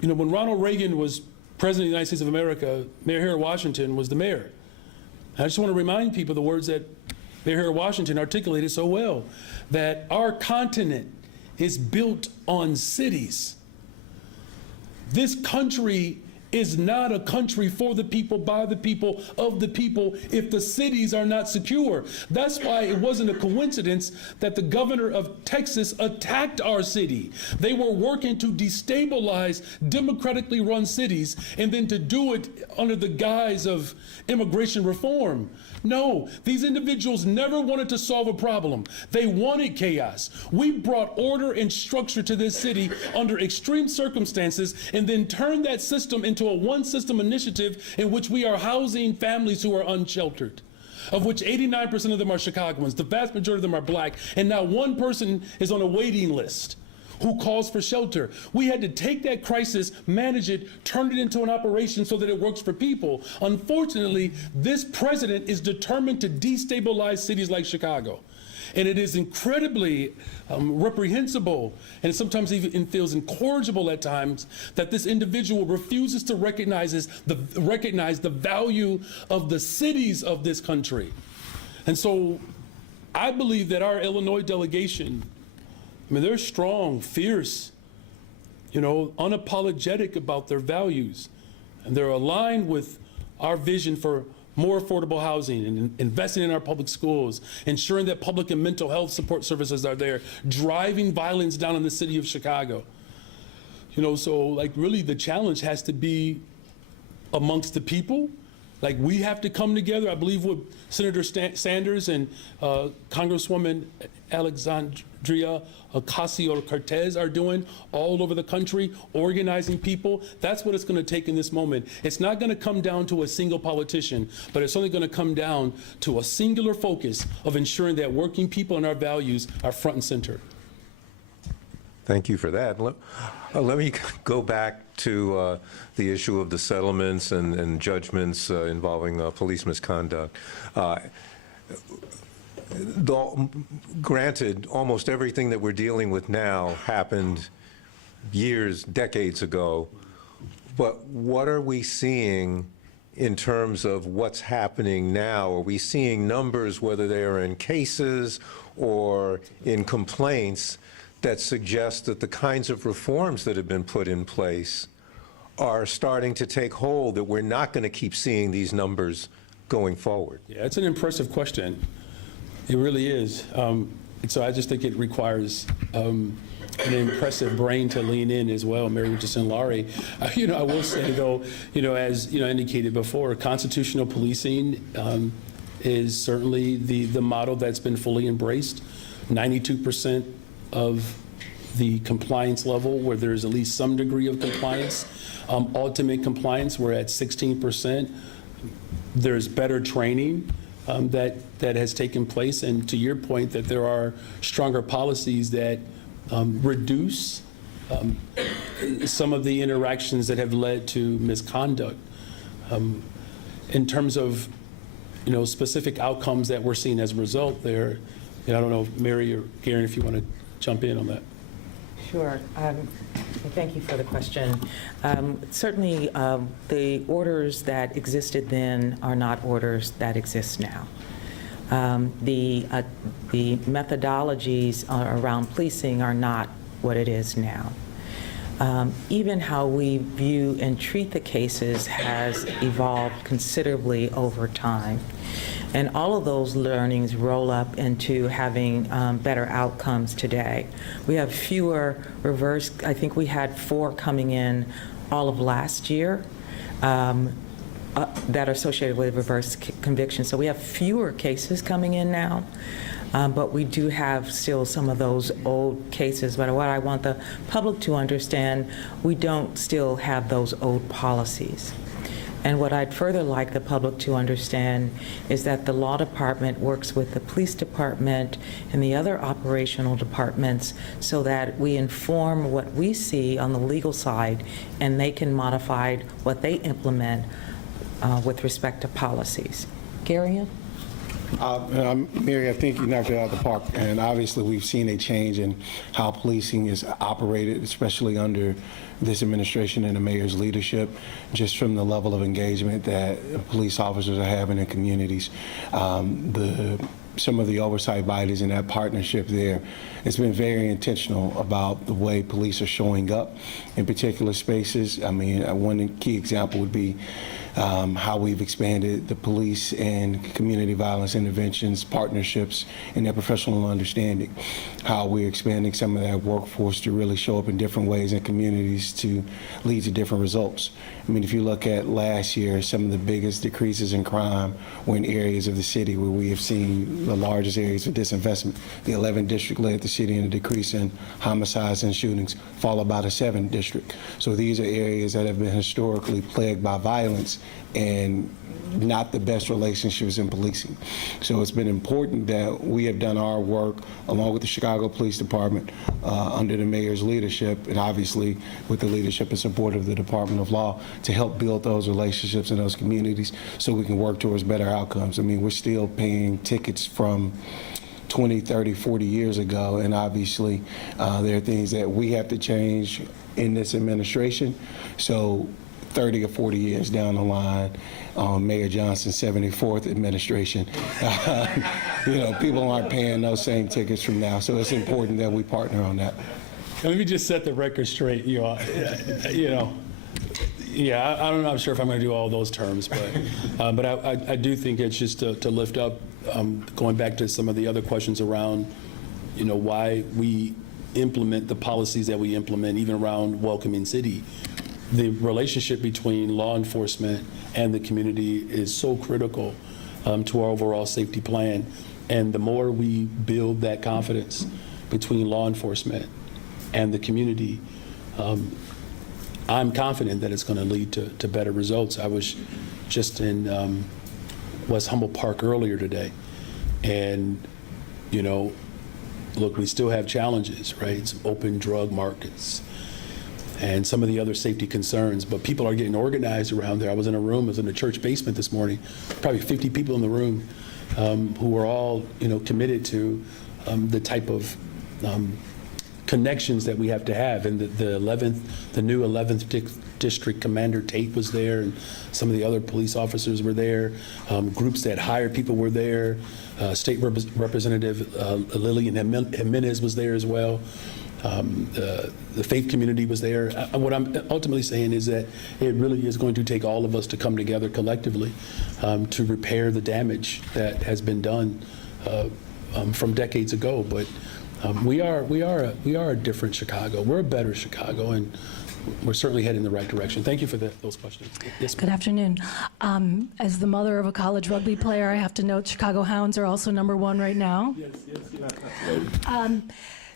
when Ronald Reagan was president of the United States of America, Mayor Harold Washington was the mayor. I just want to remind people the words that Mayor Harold Washington articulated so well, that our continent is built on cities. This country is not a country for the people, by the people, of the people, if the cities are not secure. That's why it wasn't a coincidence that the governor of Texas attacked our city. They were working to destabilize democratically run cities and then to do it under the guise of immigration reform. No, these individuals never wanted to solve a problem. They wanted chaos. We brought order and structure to this city under extreme circumstances and then turned that system into a one-system initiative in which we are housing families who are unsheltered, of which 89% of them are Chicagoans. The vast majority of them are black, and now one person is on a waiting list. who calls for shelter. We had to take that crisis, manage it, turn it into an operation so that it works for people. Unfortunately, this president is determined to destabilize cities like Chicago. And it is incredibly reprehensible, and sometimes even feels incorrigible at times, that this individual refuses to recognize the value of the cities of this country. And so I believe that our Illinois delegation, I mean, they're strong, fierce, unapologetic about their values. And they're aligned with our vision for more affordable housing and investing in our public schools, ensuring that public and mental health support services are there, driving violence down in the city of Chicago. So really the challenge has to be amongst the people. We have to come together. I believe what Senator Sanders and Congresswoman Alexandria Ocasio-Cortez are doing all over the country, organizing people. That's what it's going to take in this moment. It's not going to come down to a single politician, but it's only going to come down to a singular focus of ensuring that working people and our values are front and center. Thank you for that. Let me go back to the issue of the settlements and judgments involving police misconduct. Granted, almost everything that we're dealing with now happened years, decades ago, but what are we seeing in terms of what's happening now? Are we seeing numbers, whether they are in cases or in complaints, that suggest that the kinds of reforms that have been put in place are starting to take hold, that we're not going to keep seeing these numbers going forward? Yeah, it's an impressive question. It really is. And so I just think it requires an impressive brain to lean in as well, Mary Richardson Laurie. I will say though, as indicated before, constitutional policing is certainly the model that's been fully embraced. 92% of the compliance level, where there's at least some degree of compliance. Ultimate compliance, we're at 16%. There's better training that has taken place, and to your point, that there are stronger policies that reduce some of the interactions that have led to misconduct. In terms of specific outcomes that we're seeing as a result there, I don't know, Mary or Garen, if you want to jump in on that. Sure. Thank you for the question. Certainly, the orders that existed then are not orders that exist now. The methodologies around policing are not what it is now. Even how we view and treat the cases has evolved considerably over time. And all of those learnings roll up into having better outcomes today. We have fewer reverse, I think we had 4 coming in all of last year that are associated with reverse conviction. So we have fewer cases coming in now, but we do have still some of those old cases. But what I want the public to understand, we don't still have those old policies. And what I'd further like the public to understand is that the law department works with the police department and the other operational departments so that we inform what we see on the legal side, and they can modify what they implement with respect to policies. Gary? Mary, I think you knocked it out of the park, and obviously we've seen a change in how policing is operated, especially under this administration and the mayor's leadership, just from the level of engagement that police officers are having in communities. Some of the oversight bodies in that partnership there, it's been very intentional about the way police are showing up in particular spaces. I mean, one key example would be how we've expanded the police and community violence interventions partnerships and their professional understanding, how we're expanding some of that workforce to really show up in different ways in communities to lead to different results. I mean, if you look at last year, some of the biggest decreases in crime were in areas of the city where we have seen the largest areas of disinvestment. The 11th district led the city in a decrease in homicides and shootings, followed by the 7th district. So these are areas that have been historically plagued by violence and not the best relationships in policing. So it's been important that we have done our work along with the Chicago Police Department under the mayor's leadership, and obviously with the leadership and support of the Department of Law, to help build those relationships in those communities so we can work towards better outcomes. I mean, we're still paying tickets from 20, 30, 40 years ago, and obviously there are things that we have to change in this administration. So 30 or 40 years down the line, Mayor Johnson's 74th administration, people aren't paying those same tickets from now. So it's important that we partner on that. Let me just set the record straight. Yeah, I don't know. I'm sure if I'm going to do all those terms, but I do think it's just to lift up, going back to some of the other questions around, why we implement the policies that we implement, even around welcoming city. The relationship between law enforcement and the community is so critical to our overall safety plan. And the more we build that confidence between law enforcement and the community, I'm confident that it's going to lead to better results. I was just in West Humboldt Park earlier today, and, look, we still have challenges, right? It's open drug markets and some of the other safety concerns, but people are getting organized around there. I was in a room, I was in a church basement this morning, probably 50 people in the room who were all, committed to the type of connections that we have to have. And the new 11th District Commander Tate was there, and some of the other police officers were there. Groups that hire people were there. State Representative Lillian Jimenez was there as well. The faith community was there. What I'm ultimately saying is that it really is going to take all of us to come together collectively to repair the damage that has been done from decades ago. But we are a different Chicago. We're a better Chicago, and we're certainly heading in the right direction. Thank you for those questions. Yes, Good afternoon. As the mother of a college rugby player, I have to note Chicago Hounds are also #1 right now. Yes.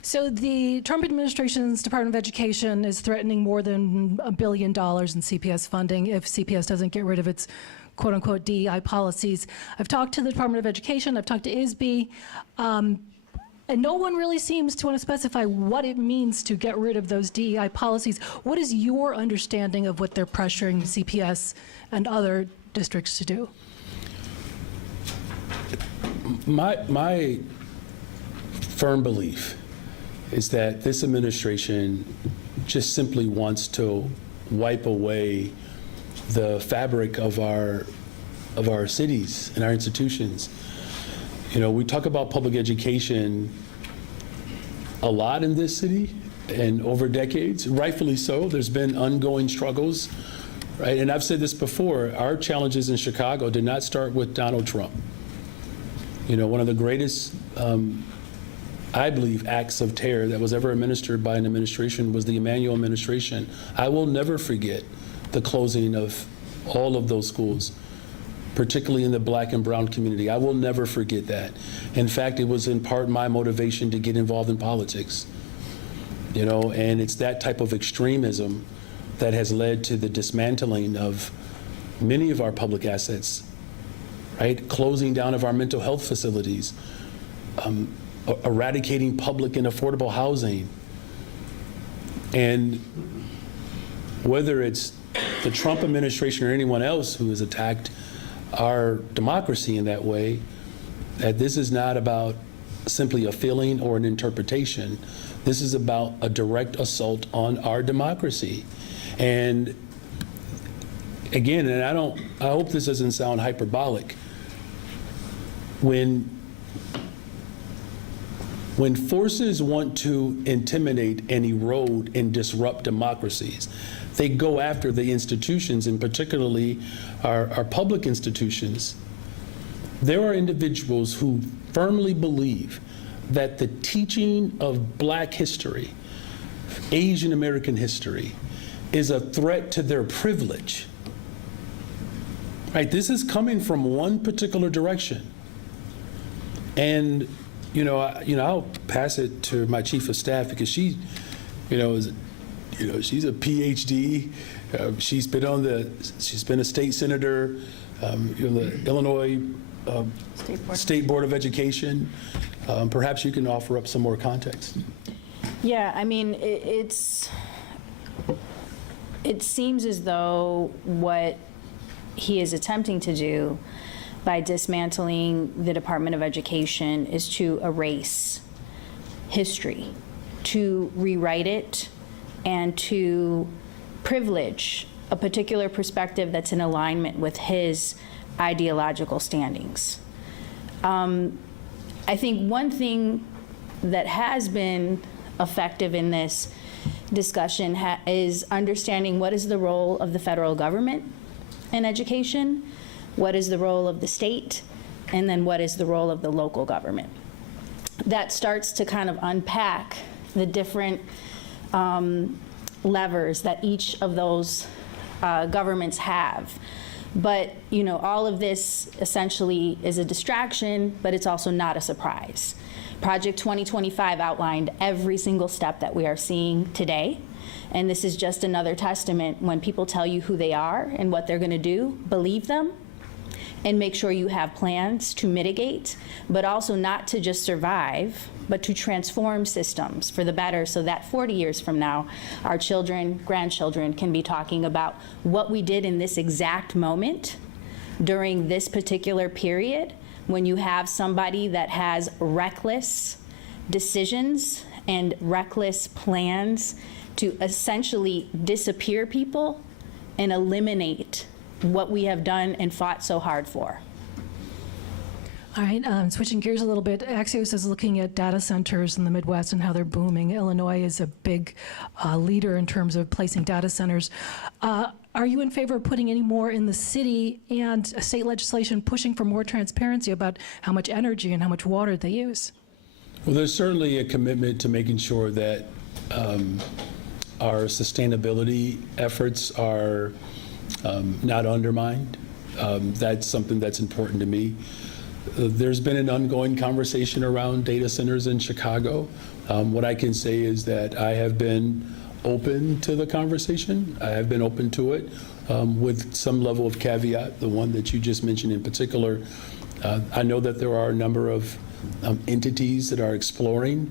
So the Trump administration's Department of Education is threatening more than $1 billion in CPS funding if CPS doesn't get rid of its quote-unquote DEI policies. I've talked to the Department of Education, I've talked to ISB, and no one really seems to want to specify what it means to get rid of those DEI policies. What is your understanding of what they're pressuring CPS and other districts to do? My firm belief is that this administration just simply wants to wipe away the fabric of our cities and our institutions. We talk about public education a lot in this city and over decades, rightfully so. There's been ongoing struggles, right? And I've said this before, our challenges in Chicago did not start with Donald Trump. One of the greatest I believe, acts of terror that was ever administered by an administration was the Emanuel administration. I will never forget the closing of all of those schools, particularly in the Black and brown community. I will never forget that. In fact, it was in part my motivation to get involved in politics. And it's that type of extremism that has led to the dismantling of many of our public assets, right? Closing down of our mental health facilities, eradicating public and affordable housing. And whether it's the Trump administration or anyone else who has attacked our democracy in that way, that this is not about simply a feeling or an interpretation. This is about a direct assault on our democracy. And again, and I hope this doesn't sound hyperbolic, when forces want to intimidate and erode and disrupt democracies, they go after the institutions, and particularly our public institutions. There are individuals who firmly believe that the teaching of Black history, Asian American history, is a threat to their privilege. Right? This is coming from one particular direction. And, I'll pass it to my chief of staff because she, she's a PhD. She's been a state senator, the Illinois State Board of Education. Perhaps you can offer up some more context. Yeah, I mean, it seems as though what he is attempting to do by dismantling the Department of Education is to erase history, to rewrite it, and to privilege a particular perspective that's in alignment with his ideological standings. I think one thing that has been effective in this discussion is understanding what is the role of the federal government in education, what is the role of the state, and then what is the role of the local government. That starts to kind of unpack the different levers that each of those governments have. But, all of this essentially is a distraction, but it's also not a surprise. Project 2025 outlined every single step that we are seeing today. And this is just another testament. When people tell you who they are and what they're going to do, believe them and make sure you have plans to mitigate, but also not to just survive, but to transform systems for the better so that 40 years from now, our children, grandchildren can be talking about what we did in this exact moment during this particular period when you have somebody that has reckless decisions and reckless plans to essentially disappear people and eliminate what we have done and fought so hard for. All right, switching gears a little bit, Axios is looking at data centers in the Midwest and how they're booming. Illinois is a big leader in terms of placing data centers. Are you in favor of putting any more in the city and state legislation pushing for more transparency about how much energy and how much water they use? Well, there's certainly a commitment to making sure that our sustainability efforts are not undermined. That's something that's important to me. There's been an ongoing conversation around data centers in Chicago. What I can say is that I have been open to the conversation. I have been open to it with some level of caveat, the one that you just mentioned in particular. I know that there are a number of entities that are exploring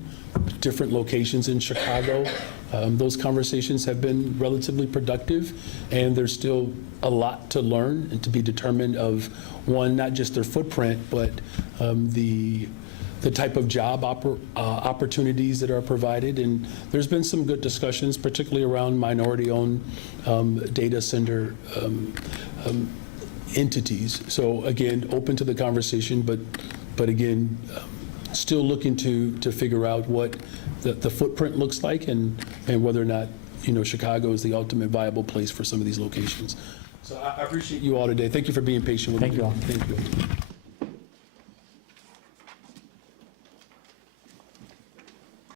different locations in Chicago. Those conversations have been relatively productive, and there's still a lot to learn and to be determined of, one, not just their footprint, but the type of job opportunities that are provided. And there's been some good discussions, particularly around minority-owned data center entities. So again, open to the conversation, but again, still looking to figure out what the footprint looks like and whether or not Chicago is the ultimate viable place for some of these locations. So I appreciate you all today. Thank you for being patient with me. Thank you all. Thank you.